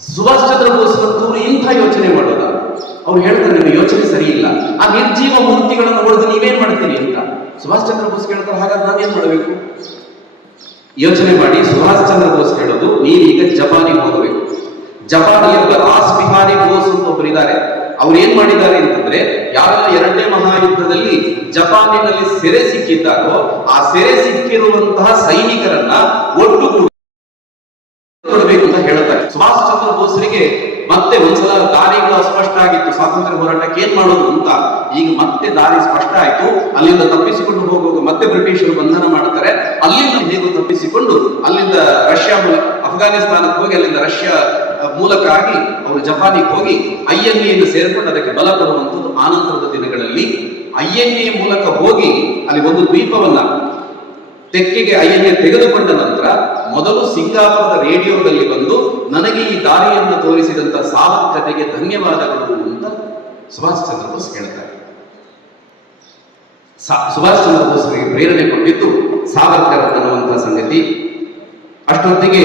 ಸುಭಾಷ್ ಚಂದ್ರ ಬೋಸ್ ಅಂತವರು ಇಂಥ ಯೋಚನೆ ಮಾಡೋದ? ಅವ್ರು ಹೇಳ್ತಾರೆ, ನಿಮ್ಮ ಯೋಚನೆ ಸರಿ ಇಲ್ಲ, ಆ ನಿರ್ಜೀವ ಮೂರ್ತಿಗಳನ್ನು ಹೊಡೆದು ನೀವೇನ್ ಮಾಡ್ತೀರಿ ಅಂತ. ಸುಭಾಷ್ ಚಂದ್ರ ಬೋಸ್ ಹೇಳ್ತಾರೆ, ಹಾಗಾದ್ರೆ ನಾವೇನ್ ಮಾಡಬೇಕು? ಯೋಚನೆ ಮಾಡಿ. ಸುಭಾಷ್ ಚಂದ್ರ ಬೋಸ್ ಹೇಳೋದು, ನೀವೀಗ ಜಪಾನಿಗೆ ಹೋಗಬೇಕು. ಜಪಾನಿಯ ರಾಸ್ ಬಿಹಾರಿ ಬೋಸ್ ಅಂತ ಒಬ್ಬರಿದ್ದಾರೆ. ಅವ್ರು ಏನ್ ಮಾಡಿದ್ದಾರೆ ಅಂತಂದ್ರೆ, ಯಾರೆಲ್ಲ ಎರಡನೇ ಮಹಾಯುದ್ಧದಲ್ಲಿ ಜಪಾನಿನಲ್ಲಿ ಸೆರೆ ಸಿಕ್ಕಿದ್ದಾರೋ ಆ ಸೆರೆ ಸಿಕ್ಕಿರುವಂತಹ ಸೈನಿಕರನ್ನ ಒಟ್ಟು ಕೊಡಬೇಕು ಅಂತ ಹೇಳ್ತಾರೆ. ಸುಭಾಷ್ ಚಂದ್ರ ಬೋಸ್ರಿಗೆ ಮತ್ತೆ ಒಂದ್ಸಲ ದಾರಿಗಳು ಅಸ್ಪಷ್ಟ ಆಗಿತ್ತು, ಸ್ವಾತಂತ್ರ್ಯ ಹೋರಾಟಕ್ಕೆ ಏನ್ ಮಾಡೋದು ಅಂತ. ಈಗ ಮತ್ತೆ ದಾರಿ ಸ್ಪಷ್ಟ ಆಯ್ತು. ಅಲ್ಲಿಂದ ತಪ್ಪಿಸಿಕೊಂಡು ಹೋಗುವಾಗ ಮತ್ತೆ ಬ್ರಿಟಿಷರು ಬಂಧನ ಮಾಡ್ತಾರೆ. ಅಲ್ಲಿಂದ ಹೇಗೂ ತಪ್ಪಿಸಿಕೊಂಡು ಅಲ್ಲಿಂದ ರಷ್ಯಾ ಅಫ್ಘಾನಿಸ್ತಾನಕ್ಕೆ ಹೋಗಿ ಅಲ್ಲಿಂದ ರಷ್ಯಾ ಮೂಲಕ ಆಗಿ ಅವರು ಜಪಾನಿಗೆ ಹೋಗಿ ಐಎನ್ಎಯನ್ನು ಸೇರ್ಕೊಂಡು ಅದಕ್ಕೆ ಬಲ ಕೊಡುವಂಥದ್ದು. ಆನಂತರದ ದಿನಗಳಲ್ಲಿ ಐಎನ್ಎ ಮೂಲಕ ಹೋಗಿ ಅಲ್ಲಿ ಒಂದು ದ್ವೀಪವನ್ನ ತೆಕ್ಕೆಗೆ ಐಎನ್ಎ ತೆಗೆದುಕೊಂಡ ನಂತರ ಮೊದಲು ಸಿಂಗಾಪುರದ ರೇಡಿಯೋದಲ್ಲಿ ಬಂದು ನನಗೆ ಈ ದಾರಿಯನ್ನು ತೋರಿಸಿದಂತ ಸಾವರ್ಕರ್ಗೆ ಧನ್ಯವಾದಗಳು ಅಂತ ಸುಭಾಷ್ ಚಂದ್ರ ಬೋಸ್ ಹೇಳ್ತಾರೆ. ಸುಭಾಷ್ ಚಂದ್ರ ಬೋಸ್ಗೆ ಪ್ರೇರಣೆ ಕೊಟ್ಟಿದ್ದು ಸಾವರ್ಕರ್ ಅನ್ನುವಂತಹ ಸಂಗತಿ. ಅಷ್ಟೊತ್ತಿಗೆ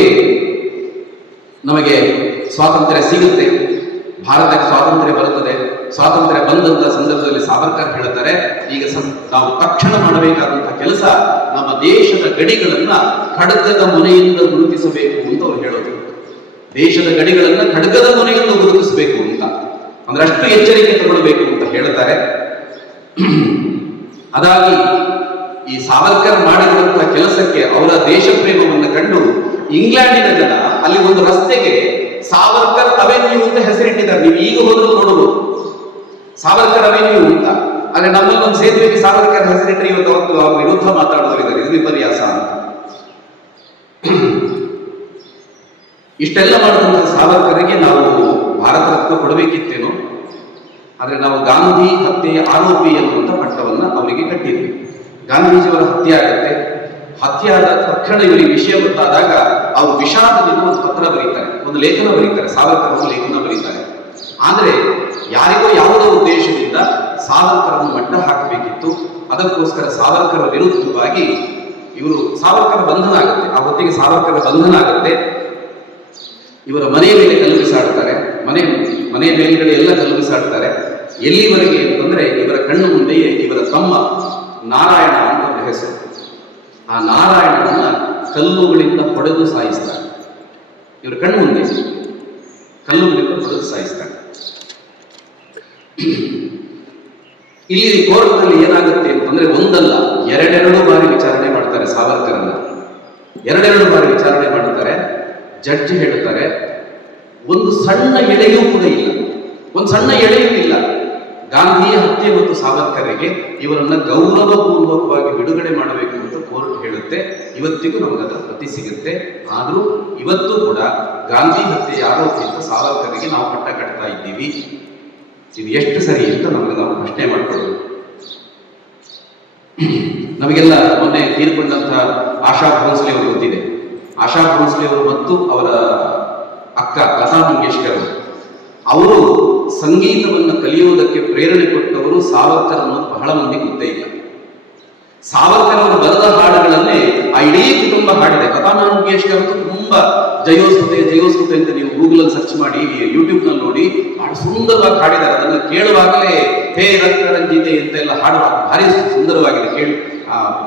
ನಮಗೆ ಸ್ವಾತಂತ್ರ್ಯ ಸಿಗುತ್ತೆ, ಭಾರತಕ್ಕೆ ಸ್ವಾತಂತ್ರ್ಯ ಬರುತ್ತದೆ. ಸ್ವಾತಂತ್ರ್ಯ ಬಂದಂತ ಸಂದರ್ಭದಲ್ಲಿ ಸಾವರ್ಕರ್ ಹೇಳ್ತಾರೆ, ಈಗ ನಾವು ತಕ್ಷಣ ಮಾಡಬೇಕಾದಂತಹ ಕೆಲಸ ನಮ್ಮ ದೇಶದ ಗಡಿಗಳನ್ನ ಖಡ್ಗದ ಮುನೆಯಿಂದ ಗುರುತಿಸಬೇಕು ಅಂತ ಅವ್ರು ಹೇಳೋದು. ದೇಶದ ಗಡಿಗಳನ್ನ ಖಡ್ಗದ ಮುನೆಯಿಂದ ಗುರುತಿಸಬೇಕು ಅಂತ, ಅಂದ್ರೆ ಅಷ್ಟು ಎಚ್ಚರಿಕೆ ತಗೊಳ್ಬೇಕು ಅಂತ ಹೇಳ್ತಾರೆ. ಅದಾಗಿ ಈ ಸಾವರ್ಕರ್ ಮಾಡಿರುವಂತಹ ಕೆಲಸಕ್ಕೆ ಅವರ ದೇಶ ಪ್ರೇಮವನ್ನು ಕಂಡು ಇಂಗ್ಲೆಂಡಿನ ಜನ ಅಲ್ಲಿ ಒಂದು ರಸ್ತೆಗೆ ಸಾವರ್ಕರ್ ಅವೆನ್ಯೂ ಅಂತ ಹೆಸರಿಟ್ಟಿದ್ದಾರೆ. ನೀವು ಈಗ ಹೋದ್ರು ನೋಡಬಹುದು ಸಾವರ್ಕರ್ ಅವೆನ್ಯೂ ಅಂತ. ಆದ್ರೆ ನಮ್ಮಲ್ಲಿ ಒಂದು ಸೇತುವೆಗೆ ಸಾವರ್ಕರ್ ಹೆಸರಿಟ್ಟರೆ ಇವತ್ತು ಅವತ್ತು ವಿರುದ್ಧ ಮಾತಾಡೋರಿದ್ದಾರೆ, ಇದು ವಿಪರ್ಯಾಸ ಅಂತ. ಇಷ್ಟೆಲ್ಲ ಮಾಡಿದಂತಹ ಸಾವರ್ಕರ್ಗೆ ನಾವು ಭಾರತ ರತ್ನ ಕೊಡಬೇಕಿತ್ತೇನೋ, ಆದ್ರೆ ನಾವು ಗಾಂಧಿ ಹತ್ಯೆಯ ಆರೋಪಿ ಎನ್ನುವಂತ ಪಟ್ಟವನ್ನ ಅವರಿಗೆ ಕಟ್ಟಿದ್ವಿ. ಗಾಂಧೀಜಿಯವರ ಹತ್ಯೆ ಆಗತ್ತೆ. ಹತ್ಯೆ ಆದ ತಕ್ಷಣ ಇವರಿಗೆ ವಿಷಯ ಗೊತ್ತಾದಾಗ ಅವರು ವಿಷಾದದಿಂದ ಒಂದು ಪತ್ರ ಬರೀತಾರೆ, ಒಂದು ಲೇಖನ ಬರೀತಾರೆ. ಸಾವರ್ಕರ್ ಒಂದು ಲೇಖನ ಬರೀತಾರೆ. ಆದ್ರೆ ಯಾರಿಗೋ ಯಾವುದೋ ಉದ್ದೇಶದಿಂದ ಸಾವರ್ಕರನ್ನು ಮಟ್ಟ ಹಾಕಬೇಕಿತ್ತು. ಅದಕ್ಕೋಸ್ಕರ ಸಾವರ್ಕರ ವಿರುದ್ಧವಾಗಿ ಸಾವರ್ಕರ ಬಂಧನ ಆಗುತ್ತೆ. ಆ ಹೊತ್ತಿಗೆ ಸಾವರ್ಕರ ಬಂಧನ ಆಗುತ್ತೆ. ಇವರ ಮನೆ ಮೇಲೆ ಕಲ್ಲು ಬಿಸಾಡ್ತಾರೆ, ಮನೆ ಮೇಲ್ಗಡೆ ಎಲ್ಲ ಕಲ್ಲು ಬಿಸಾಡ್ತಾರೆ. ಎಲ್ಲಿವರೆಗೆ ಅಂತಂದ್ರೆ ಇವರ ಕಣ್ಣು ಮುಂದೆಯೇ ಇವರ ತಮ್ಮ ನಾರಾಯಣ ಅಂತ ಹೆಸರು. ಆ ನಾರಾಯಣನನ್ನ ಕಲ್ಲುಗಳಿಂದ ಹೊಡೆದು ಸಾಯಿಸ್ತಾರೆ. ಇವರು ಕಣ್ಣು ಮುಂದೆ ಕಲ್ಲುಗಳಿಂದ ಹೊಡೆದು ಸಾಯಿಸ್ತಾರೆ. ಇಲ್ಲಿ ಕೋರ್ಟ್ನಲ್ಲಿ ಏನಾಗುತ್ತೆ ಅಂತಂದ್ರೆ ಒಂದಲ್ಲ ಎರಡೆರಡು ಬಾರಿ ವಿಚಾರಣೆ ಮಾಡ್ತಾರೆ ಸಾವರ್ಕರನ್ನ. ಎರಡೆರಡು ಬಾರಿ ವಿಚಾರಣೆ ಮಾಡ್ತಾರೆ. ಜಡ್ಜ್ ಹೇಳ್ತಾರೆ ಒಂದು ಸಣ್ಣ ಎಳೆಯೂ ಕೂಡ ಇಲ್ಲ, ಒಂದು ಸಣ್ಣ ಎಳೆಯೂ ಇಲ್ಲ. ಗಾಂಧಿ ಹತ್ಯೆ ಮತ್ತು ಸಾವರ್ಕರ್ಗೆ ಇವರನ್ನ ಗೌರವಪೂರ್ವಕವಾಗಿ ಬಿಡುಗಡೆ ಮಾಡಬೇಕು ಅಂತ ಕೋರ್ಟ್ ಹೇಳುತ್ತೆ. ಇವತ್ತಿಗೂ ನಮಗದರ ಪ್ರತಿ ಸಿಗುತ್ತೆ. ಆದರೂ ಇವತ್ತು ಕೂಡ ಗಾಂಧಿ ಹತ್ಯೆ ಆರೋಪಿಯಿಂದ ಸಾವರ್ಕರ್ಗೆ ನಾವು ಪಟ್ಟ ಕಟ್ತಾ ಇದ್ದೀವಿ. ಇದು ಎಷ್ಟು ಸರಿ ಅಂತ ನಮಗೆ ನಾವು ಪ್ರಶ್ನೆ ಮಾಡ್ಕೊಳ್ಳೋದು. ನಮಗೆಲ್ಲ ಮೊನ್ನೆ ತೀರ್ಕೊಂಡಂತಹ ಆಶಾ ಭೋಸ್ಲೆ ಅವರು ಗೊತ್ತಿದೆ. ಆಶಾ ಭೋಸ್ಲೆ ಅವರು ಮತ್ತು ಅವರ ಅಕ್ಕ ಲತಾ ಮಂಗೇಶ್ಕರ್ ಅವರು ಸಂಗೀತವನ್ನು ಕಲಿಯುವುದಕ್ಕೆ ಪ್ರೇರಣೆ ಕೊಟ್ಟವರು ಸಾವರ್ಕರ್ ಅನ್ನೋದು ಬಹಳ ಮಂದಿ ಗೊತ್ತೇ ಇಲ್ಲ. ಸಾವರ್ಕರ್ ಅವರು ಬರೆದ ಹಾಡುಗಳನ್ನೇ ಆ ಇಡೀ ಕುಟುಂಬ ಹಾಡಿದೆ. ಲತಾ ಮಂಗೇಶ್ಕರ್ ತುಂಬಾ ಜಯೋಸ್ತುತೆ ಅಂತ ನೀವು ಗೂಗಲ್ ಅಲ್ಲಿ ಸರ್ಚ್ ಮಾಡಿ, ಯೂಟ್ಯೂಬ್ ನಲ್ಲಿ ನೋಡಿ, ಬಹಳ ಸುಂದರವಾಗಿ ಹಾಡಿದ್ದಾರೆ. ಅದನ್ನು ಕೇಳುವಾಗಲೇ ಹೇ ರಕ್ತರಂಜಿತೆ ಅಂತೆಲ್ಲ ಹಾಡು ಭಾರಿ ಸುಂದರವಾಗಿದೆ, ಕೇಳಿ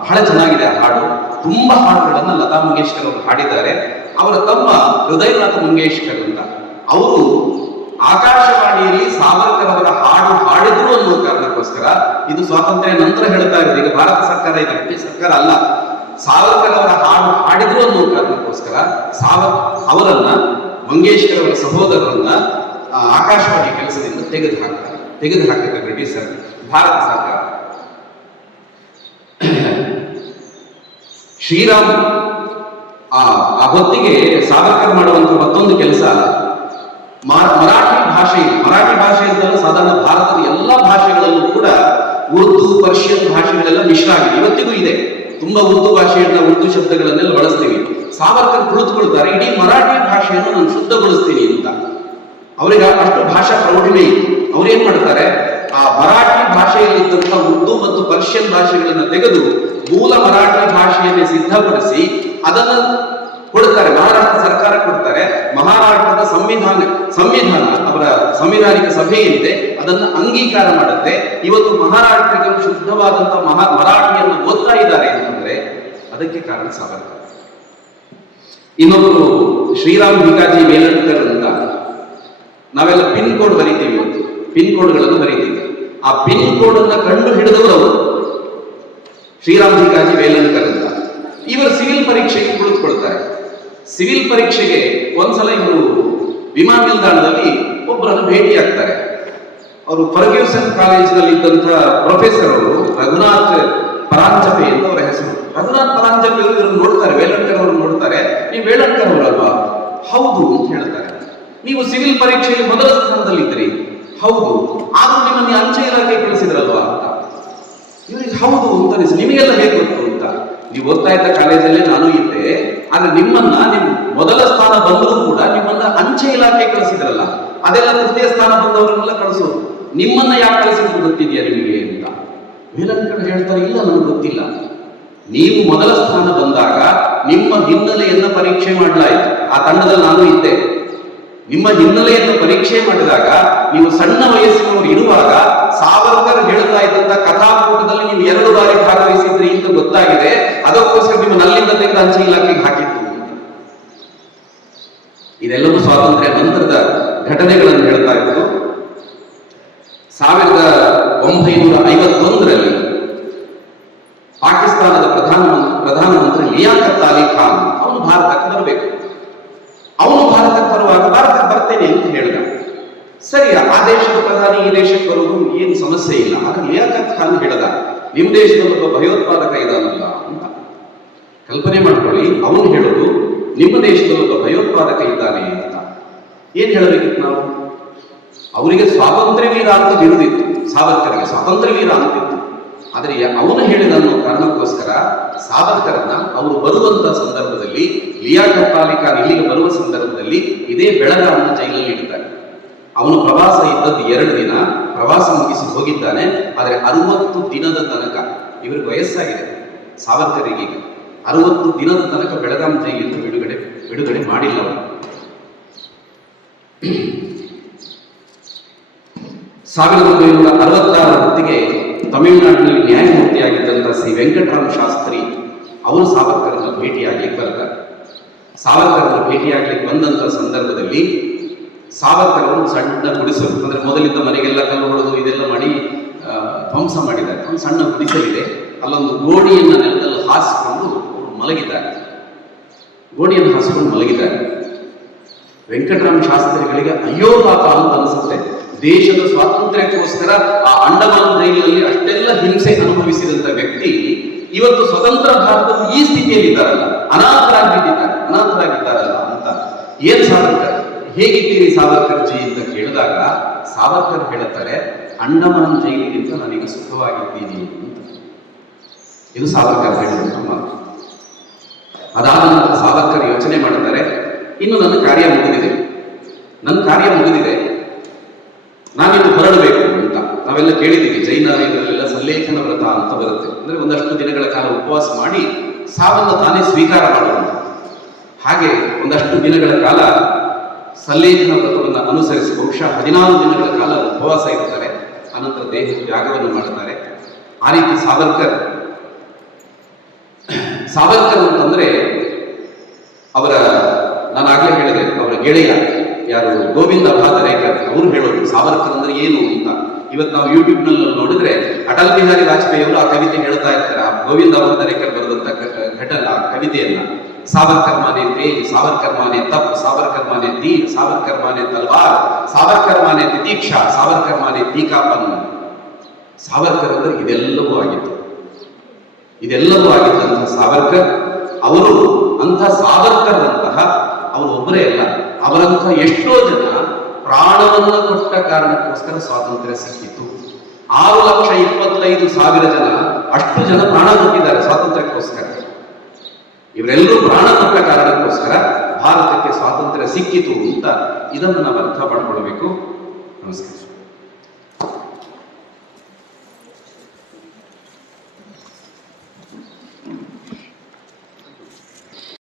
ಬಹಳ ಚೆನ್ನಾಗಿದೆ ಆ ಹಾಡು. ತುಂಬಾ ಹಾಡುಗಳನ್ನ ಲತಾ ಮಂಗೇಶ್ಕರ್ ಅವರು ಹಾಡಿದ್ದಾರೆ. ಅವರ ತಮ್ಮ ಹೃದಯನಾಥ ಮಂಗೇಶ್ಕರ್ ಅಂತ ಅವರು ಆಕಾಶವಾಣಿಯಲ್ಲಿ ಸಾವರ್ಕರ್ ಅವರ ಹಾಡು ಹಾಡಿದ್ರು ಅನ್ನೋ ಕಾರಣಕ್ಕೋಸ್ಕರ, ಇದು ಸ್ವಾತಂತ್ರ್ಯ ನಂತರ ಹೇಳ್ತಾ ಇರೋದು, ಈಗ ಭಾರತ ಸರ್ಕಾರ ಇದೆ, ಬ್ರಿಟಿಷ್ ಸರ್ಕಾರ ಅಲ್ಲ, ಸಾವರ್ಕರ್ ಅವರ ಹಾಡು ಹಾಡಿದ್ರು ಅನ್ನೋ ಕಾರಣಕ್ಕೋಸ್ಕರ ಅವರನ್ನ ಮಂಗೇಶ್ಕರ್ ಅವರ ಸಹೋದರರನ್ನ ಆಕಾಶವಾಣಿ ಕೆಲಸದಿಂದ ತೆಗೆದು ಹಾಕಿದ ಬ್ರಿಟಿಷ್ ಸರ್ಕಾರ, ಭಾರತ ಸರ್ಕಾರ. ಶ್ರೀರಾಮ್ ಆ ಹೊತ್ತಿಗೆ ಸಾವರ್ಕರ್ ಮಾಡುವಂತಹ ಮತ್ತೊಂದು ಕೆಲಸ, ಮರಾಠಿ ಭಾಷೆ ಅಂತಲ್ಲ, ಸಾಧಾರಣ ಭಾರತದ ಎಲ್ಲ ಭಾಷೆಗಳಲ್ಲೂ ಕೂಡ ಉರ್ದು, ಪರ್ಷಿಯನ್ ಭಾಷೆಗಳೆಲ್ಲ ಮಿಶ್ರ ಆಗಿದೆ, ಇವತ್ತಿಗೂ ಇದೆ. ತುಂಬಾ ಉರ್ದು ಭಾಷೆಯಿಂದ ಉರ್ದು ಶಬ್ದಗಳನ್ನೆಲ್ಲ ಬಳಸ್ತೀವಿ. ಸಾವರ್ಕರ್ ಕುಳಿತುಕೊಳ್ತಾರೆ, ಇಡೀ ಮರಾಠಿ ಭಾಷೆಯನ್ನು ನಾನು ಶುದ್ಧಗೊಳಿಸ್ತೀನಿ ಅಂತ. ಅವರಿಗೆ ಅಷ್ಟು ಭಾಷಾ ಪ್ರೌಢಿಮೆ ಇತ್ತು. ಅವ್ರೇನ್ ಮಾಡ್ತಾರೆ, ಆ ಮರಾಠಿ ಭಾಷೆಯಲ್ಲಿದ್ದಂತಹ ಉರ್ದು ಮತ್ತು ಪರ್ಷಿಯನ್ ಭಾಷೆಗಳನ್ನು ತೆಗೆದು ಮೂಲ ಮರಾಠಿ ಭಾಷೆಯನ್ನೇ ಸಿದ್ಧಪಡಿಸಿ ಅದನ್ನು ಕೊಡ್ತಾರೆ, ಮಹಾರಾಷ್ಟ್ರ ಸರ್ಕಾರ ಕೊಡ್ತಾರೆ. ಮಹಾರಾಷ್ಟ್ರದ ಸಂವಿಧಾನ ಅವರ ಸಂವಿಧಾನಿಕ ಸಭೆ ಏನಿದೆ ಅದನ್ನು ಅಂಗೀಕಾರ ಮಾಡುತ್ತೆ. ಇವತ್ತು ಮಹಾರಾಷ್ಟ್ರಿಗರು ಶುದ್ಧವಾದಂತಹ ಮರಾಠಿಯನ್ನು ಓದ್ತಾ ಇದ್ದಾರೆ ಅಂತಂದ್ರೆ ಅದಕ್ಕೆ ಕಾರಣ ಸಾವರ್ಕರ್. ಇನ್ನೊಬ್ಬರು ಶ್ರೀರಾಮ್ ಭಿಕಾಜಿ ವೇಲಣ್ಕರ್ ಅಂತ, ನಾವೆಲ್ಲ ಪಿನ್ ಕೋಡ್ ಬರೀತೀವಿ, ಇವತ್ತು ಪಿನ್ ಕೋಡ್ಗಳನ್ನು ಬರೀತೀವಿ. ಆ ಪಿನ್ ಕೋಡ್ ಅನ್ನ ಕಂಡು ಹಿಡಿದವರು ಅವರು ಶ್ರೀರಾಮ್ ಭಿಕಾಜಿ ವೇಲಣ್ಕರ್ ಅಂತ. ಇವರು ಸಿವಿಲ್ ಪರೀಕ್ಷೆಗೆ ಕುಳಿತುಕೊಳ್ತಾರೆ. ಸಿವಿಲ್ ಪರೀಕ್ಷೆಗೆ ಒಂದ್ಸಲ ಇವರು ವಿಮಾನ ನಿಲ್ದಾಣದಲ್ಲಿ ಒಬ್ಬರನ್ನು ಭೇಟಿಯಾಗ್ತಾರೆ. ಅವರು ಫರ್ಗ್ಯೂಸನ್ ಕಾಲೇಜಿನಲ್ಲಿ ಇದ್ದಂತಹ ಪ್ರೊಫೆಸರ್ ಅವರು ರಘುನಾಥ್ ಪರಾಂಜಪೆ ಅಂತ ಅವರ ಹೆಸರು. ರಘುನಾಥ್ ಪರಾಂಜಪೆ ಅವರು ಇವ್ರನ್ನು ನೋಡ್ತಾರೆ, ವೇಲಣ್ಕರ್ ಅವರು ನೋಡ್ತಾರೆ. ನೀವು ವೇಲಣ್ಕರ್ ಅವರಲ್ವಾ? ಹೌದು ಅಂತ ಹೇಳ್ತಾರೆ. ನೀವು ಸಿವಿಲ್ ಪರೀಕ್ಷೆಯಲ್ಲಿ ಮೊದಲ ಸ್ಥಾನದಲ್ಲಿದ್ದೀರಿ? ಹೌದು. ಆದ್ರೂ ನಿಮ್ಮನ್ನು ಅಂಚೆ ಇಲಾಖೆ ಕಳಿಸಿದ್ರಲ್ವಾ ಅಂತ. ಇವರಿಗೆ ಹೌದು ಅಂತ ಅನಿಸಿ, ನಿಮಗೆಲ್ಲ ಹೇಗೆ ಗೊತ್ತು ಅಂತ. ನೀವು ಓದ್ತಾ ಇದ್ದ ಕಾಲೇಜಲ್ಲೇ ನಾನು ಇದ್ದೆ, ಆದ್ರೆ ನಿಮ್ಮನ್ನ ಮೊದಲ ಸ್ಥಾನ ಬಂದರೂ ಕೂಡ ನಿಮ್ಮನ್ನ ಅಂಚೆ ಇಲಾಖೆ ಕಳಿಸಿದ್ರಲ್ಲ, ಅದೆಲ್ಲ ತೃತೀಯ ಸ್ಥಾನ ಬಂದವರನ್ನೆಲ್ಲ ಕಳಿಸೋದು, ನಿಮ್ಮನ್ನ ಯಾಕೆ ಕಳಿಸಿದ್ರು ಗೊತ್ತಿದೆಯಾ ನಿಮಗೆ ಅಂತ. ವೇಲಣ್ಕರ್ ಹೇಳ್ತಾರೆ, ಇಲ್ಲ ನನಗೆ ಗೊತ್ತಿಲ್ಲ. ನೀವು ಮೊದಲ ಸ್ಥಾನ ಬಂದಾಗ ನಿಮ್ಮ ಹಿನ್ನೆಲೆಯನ್ನ ಪರೀಕ್ಷೆ ಮಾಡಲಾಯಿತು. ಆ ತಂಡದಲ್ಲಿ ನಾನು ಇದ್ದೆ. ನಿಮ್ಮ ಹಿನ್ನೆಲೆಯನ್ನು ಪರೀಕ್ಷೆ ಮಾಡಿದಾಗ ನೀವು ಸಣ್ಣ ವಯಸ್ಸಿನವರು ಇರುವಾಗ ಸಾವರ್ಕರ್ ಹೇಳ್ತಾ ಇದ್ದಂತ ಕಥಾಕೂಟದಲ್ಲಿ ನೀವು 2 ಬಾರಿ ಭಾಗವಹಿಸಿದ್ರಿ ಅಂತ ಗೊತ್ತಾಗಿದೆ. ಅದಕ್ಕೋಸ್ಕರ ನಿಮ್ಮನ್ನು ಅಲ್ಲಿಂದ ತೆಗೆದು ಅಂಚೆ ಇಲಾಖೆಗೆ ಹಾಕಿತ್ತು. ಇದೆಲ್ಲವೂ ಸ್ವಾತಂತ್ರ್ಯ ನಂತರದ ಘಟನೆಗಳನ್ನು ಹೇಳ್ತಾ ಇದ್ದು. 1951ರಲ್ಲಿ ಪಾಕಿಸ್ತಾನದ ಪ್ರಧಾನಮಂತ್ರಿ ಲಿಯಾಕತ್ ಅಲಿ ಖಾನ್ ಅವನು ಭಾರತಕ್ಕೆ ಬರಬೇಕು. ಅವನು ಭಾರತಕ್ಕೆ ಬರುವಾಗ ಭಾರತಕ್ಕೆ ಬರ್ತೇನೆ ಅಂತ ಹೇಳಿದ. ಸರಿ, ಆ ದೇಶದ ಪ್ರಧಾನಿ ಈ ದೇಶಕ್ಕೆ ಬರೋದು ಏನು ಸಮಸ್ಯೆ ಇಲ್ಲ. ಆಗ ಲಿಯಾಕತ್ ಖಾನ್ ಹೇಳಿದ, ನಿಮ್ಮ ದೇಶದಲ್ಲಿ ಒಬ್ಬ ಭಯೋತ್ಪಾದಕ ಇದಾನಲ್ಲ ಅಂತ. ಕಲ್ಪನೆ ಮಾಡ್ಕೊಳ್ಳಿ, ಅವನು ಹೇಳೋದು ನಿಮ್ಮ ದೇಶದಲ್ಲಿ ಒಬ್ಬ ಭಯೋತ್ಪಾದಕ ಇದ್ದಾನೆ ಅಂತ. ಏನ್ ಹೇಳಬೇಕಿತ್ತು ನಾವು? ಅವರಿಗೆ ಸ್ವಾತಂತ್ರ್ಯ ವೀರ ಅಂತ ಬಿರುದಿತ್ತು, ಸಾವರ್ಕರ್ಗೆ ಸ್ವಾತಂತ್ರ್ಯ ವೀರ ಅಂತಿತ್ತು. ಆದರೆ ಅವನು ಹೇಳಿದ ಅನ್ನೋ ಕಾರಣಕ್ಕೋಸ್ಕರ ಸಾವರ್ಕರ್ನ ಅವರು ಬರುವಂತಹ ಸಂದರ್ಭದಲ್ಲಿ, ಲಿಯಾಕತ್ ಅಲಿ ಖಾನ್ ಇಲ್ಲಿಗೆ ಬರುವ ಸಂದರ್ಭದಲ್ಲಿ ಇದೇ ಬೆಳಗಾವಿನ ಜೈಲಲ್ಲಿ ಇಡ್ತಾರೆ. ಅವನು ಪ್ರವಾಸ ಇದ್ದದ್ದು 2 ದಿನ, ಪ್ರವಾಸ ಮುಗಿಸಿ ಹೋಗಿದ್ದಾನೆ. ಆದರೆ 60 ದಿನದ ತನಕ, ಇವರಿಗೆ ವಯಸ್ಸಾಗಿದೆ ಸಾವರ್ಕರಿಗೆ, 60 ದಿನದ ತನಕ ಬೆಳಗಾಂ ಜೈಲಿಂದ ಬಿಡುಗಡೆ ಮಾಡಿಲ್ಲ ಅವರು. 1966 ಹೊತ್ತಿಗೆ ತಮಿಳುನಾಡಿನಲ್ಲಿ ನ್ಯಾಯಮೂರ್ತಿಯಾಗಿದ್ದಂತಹ ಸಿ ವೆಂಕಟರಾಮ ಶಾಸ್ತ್ರಿ ಅವರು ಸಾವರ್ಕರನ್ನ ಭೇಟಿಯಾಗ್ಲಿಕ್ಕೆ ಬರ್ತಾರೆ. ಸಾವರ್ಕರನ್ನ ಭೇಟಿಯಾಗ್ಲಿಕ್ಕೆ ಬಂದಂತ ಸಂದರ್ಭದಲ್ಲಿ ಸಾವರ್ಕರ್ ಅವರು ಸಣ್ಣ ಗುಡಿಸಲು, ಅಂದ್ರೆ ಮೊದಲಿದ್ದ ಮನೆಗೆಲ್ಲ ಕಲ್ಲು ಹೊಡೆದು ಇದೆಲ್ಲ ಮಾಡಿ ಧ್ವಂಸ ಮಾಡಿದ್ದಾರೆ. ಒಂದು ಸಣ್ಣ ಗುಡಿಸಲಿದೆ, ಅಲ್ಲೊಂದು ಗೋಣಿಯನ್ನು ನೆಲದಲ್ಲಿ ಹಾಸಿಕೊಂಡು ಅವರು ಮಲಗಿದ್ದಾರೆ. ಗೋಣಿಯನ್ನು ಹಾಸಿಕೊಂಡು ಮಲಗಿದ್ದಾರೆ. ವೆಂಕಟರಾಮ ಶಾಸ್ತ್ರಿಗಳಿಗೆ ಅಯ್ಯೋ ಪಾಪ ಅಂತ ಅನಿಸುತ್ತೆ. ದೇಶದ ಸ್ವಾತಂತ್ರ್ಯಕ್ಕೋಸ್ಕರ ಆ ಅಂಡಮಾನ್ ಜೈಲಿನಲ್ಲಿ ಅಷ್ಟೆಲ್ಲ ಹಿಂಸೆ ಅನುಭವಿಸಿದಂತ ವ್ಯಕ್ತಿ ಇವತ್ತು ಸ್ವತಂತ್ರ ಭಾರತದಲ್ಲಿ ಈ ಸ್ಥಿತಿಯಲ್ಲಿದ್ದಾರಲ್ಲ, ಅನಾಥರಾಗಿದ್ದಾರಲ್ಲ ಅಂತ. ಏನ್ ಸಾವರ್ಕರ್, ಹೇಗಿದ್ದೀರಿ ಸಾವರ್ಕರ್ ಜಿ ಅಂತ ಕೇಳಿದಾಗ ಸಾವರ್ಕರ್ ಹೇಳುತ್ತಾರೆ, ಅಂಡಮಾನ್ ಜೈಲಿಗಿಂತ ನಾನೀಗ ಸುಖವಾಗಿದ್ದೀನಿ ಅಂತ. ಇದು ಸಾವರ್ಕರ್ ಹೇಳಿದಂತ ಮಾತು. ಅದಾದ ನಂತರ ಸಾವರ್ಕರ್ ಯೋಚನೆ ಮಾಡುತ್ತಾರೆ, ಇನ್ನು ನನ್ನ ಕಾರ್ಯ ಮುಗಿದಿದೆ, ನಾನಿನ್ನು ಹೊರಡಬೇಕು ಅಂತ. ನಾವೆಲ್ಲ ಕೇಳಿದ್ದೀವಿ, ಜೈನರೆಲ್ಲ ಸಲ್ಲೇಖನ ವ್ರತ ಅಂತ ಬರುತ್ತೆ. ಅಂದ್ರೆ ಒಂದಷ್ಟು ದಿನಗಳ ಕಾಲ ಉಪವಾಸ ಮಾಡಿ ಸಾವನ್ನು ತಾನೇ ಸ್ವೀಕಾರ ಮಾಡುವಂತ. ಹಾಗೆ ಒಂದಷ್ಟು ದಿನಗಳ ಕಾಲ ಸಲ್ಲೇಖನ ವ್ರತವನ್ನು ಅನುಸರಿಸಿ ಬಹುಶಃ 14 ದಿನಗಳ ಕಾಲ ಉಪವಾಸ ಇರುತ್ತಾರೆ. ಅನಂತರ ದೇಹ ತ್ಯಾಗವನ್ನು ಮಾಡುತ್ತಾರೆ. ಆ ರೀತಿ ಸಾವರ್ಕರ್ ಅಂತಂದ್ರೆ ನಾನಾಗ್ಲೇ ಹೇಳಿದೆ, ಅವರ ಗೆಳೆಯ ಯಾರು ಗೋವಿಂದ ಭಾದರೇಕರ್ ಅವರು ಹೇಳೋದು ಸಾವರ್ಕರ್ ಅಂದ್ರೆ ಏನು ಅಂತ. ಇವತ್ತು ನಾವು ಯೂಟ್ಯೂಬ್ ನಲ್ಲಿ ನೋಡಿದ್ರೆ ಅಟಲ್ ಬಿಹಾರಿ ವಾಜಪೇಯಿ ಅವರು ಆ ಕವಿತೆ ಹೇಳ್ತಾ ಇರ್ತಾರೆ. ಆ ಗೋವಿಂದ ಭಾದರೇಕರ್ ಬರೆದಂತ ಕವಿತೆಯನ್ನ, ಸಾವರ್ಕರ್ ಮಾನೆ ತೇಜ್, ಸಾವರ್ಕರ್ ಮಾನೆ ತಪ್, ಸಾವರ್ಕರ್ ಮಾನೆ ತೀರ್, ಸಾವರ್ಕರ್ ಮಾನೆ ತಲ್ವಾರ್, ಸಾವರ್ಕರ್ ಮಾನೆ ತಿತೀಕ್ಷಾ, ಸಾವರ್ಕರ್ ಮಾನೆ ತೀಕಾಪನ್. ಸಾವರ್ಕರ್ ಅಂದ್ರೆ ಇದೆಲ್ಲವೂ ಆಗಿದ್ದಂತಹ ಸಾವರ್ಕರ್ ಅವರು ಸಾವರ್ಕರ್ ಅಂತಹ ಅವರು ಒಬ್ಬರೇ ಅಲ್ಲ, ಅವರಂತಹ ಎಷ್ಟೋ ಜನ ಪ್ರಾಣವನ್ನು ಕೊಟ್ಟ ಕಾರಣಕ್ಕೋಸ್ಕರ ಸ್ವಾತಂತ್ರ್ಯ ಸಿಕ್ಕಿತು. 6,25,000 ಜನ, ಅಷ್ಟು ಜನ ಪ್ರಾಣ ಕೊಟ್ಟಿದ್ದಾರೆ ಸ್ವಾತಂತ್ರ್ಯಕ್ಕೋಸ್ಕರ. ಇವರೆಲ್ಲರೂ ಪ್ರಾಣ ಕೊಟ್ಟ ಕಾರಣಕ್ಕೋಸ್ಕರ ಭಾರತಕ್ಕೆ ಸ್ವಾತಂತ್ರ್ಯ ಸಿಕ್ಕಿತು ಅಂತ. ಇದನ್ನು ನಾವು ಅರ್ಥ ಮಾಡಿಕೊಳ್ಬೇಕು. ನಮಸ್ಕಾರ.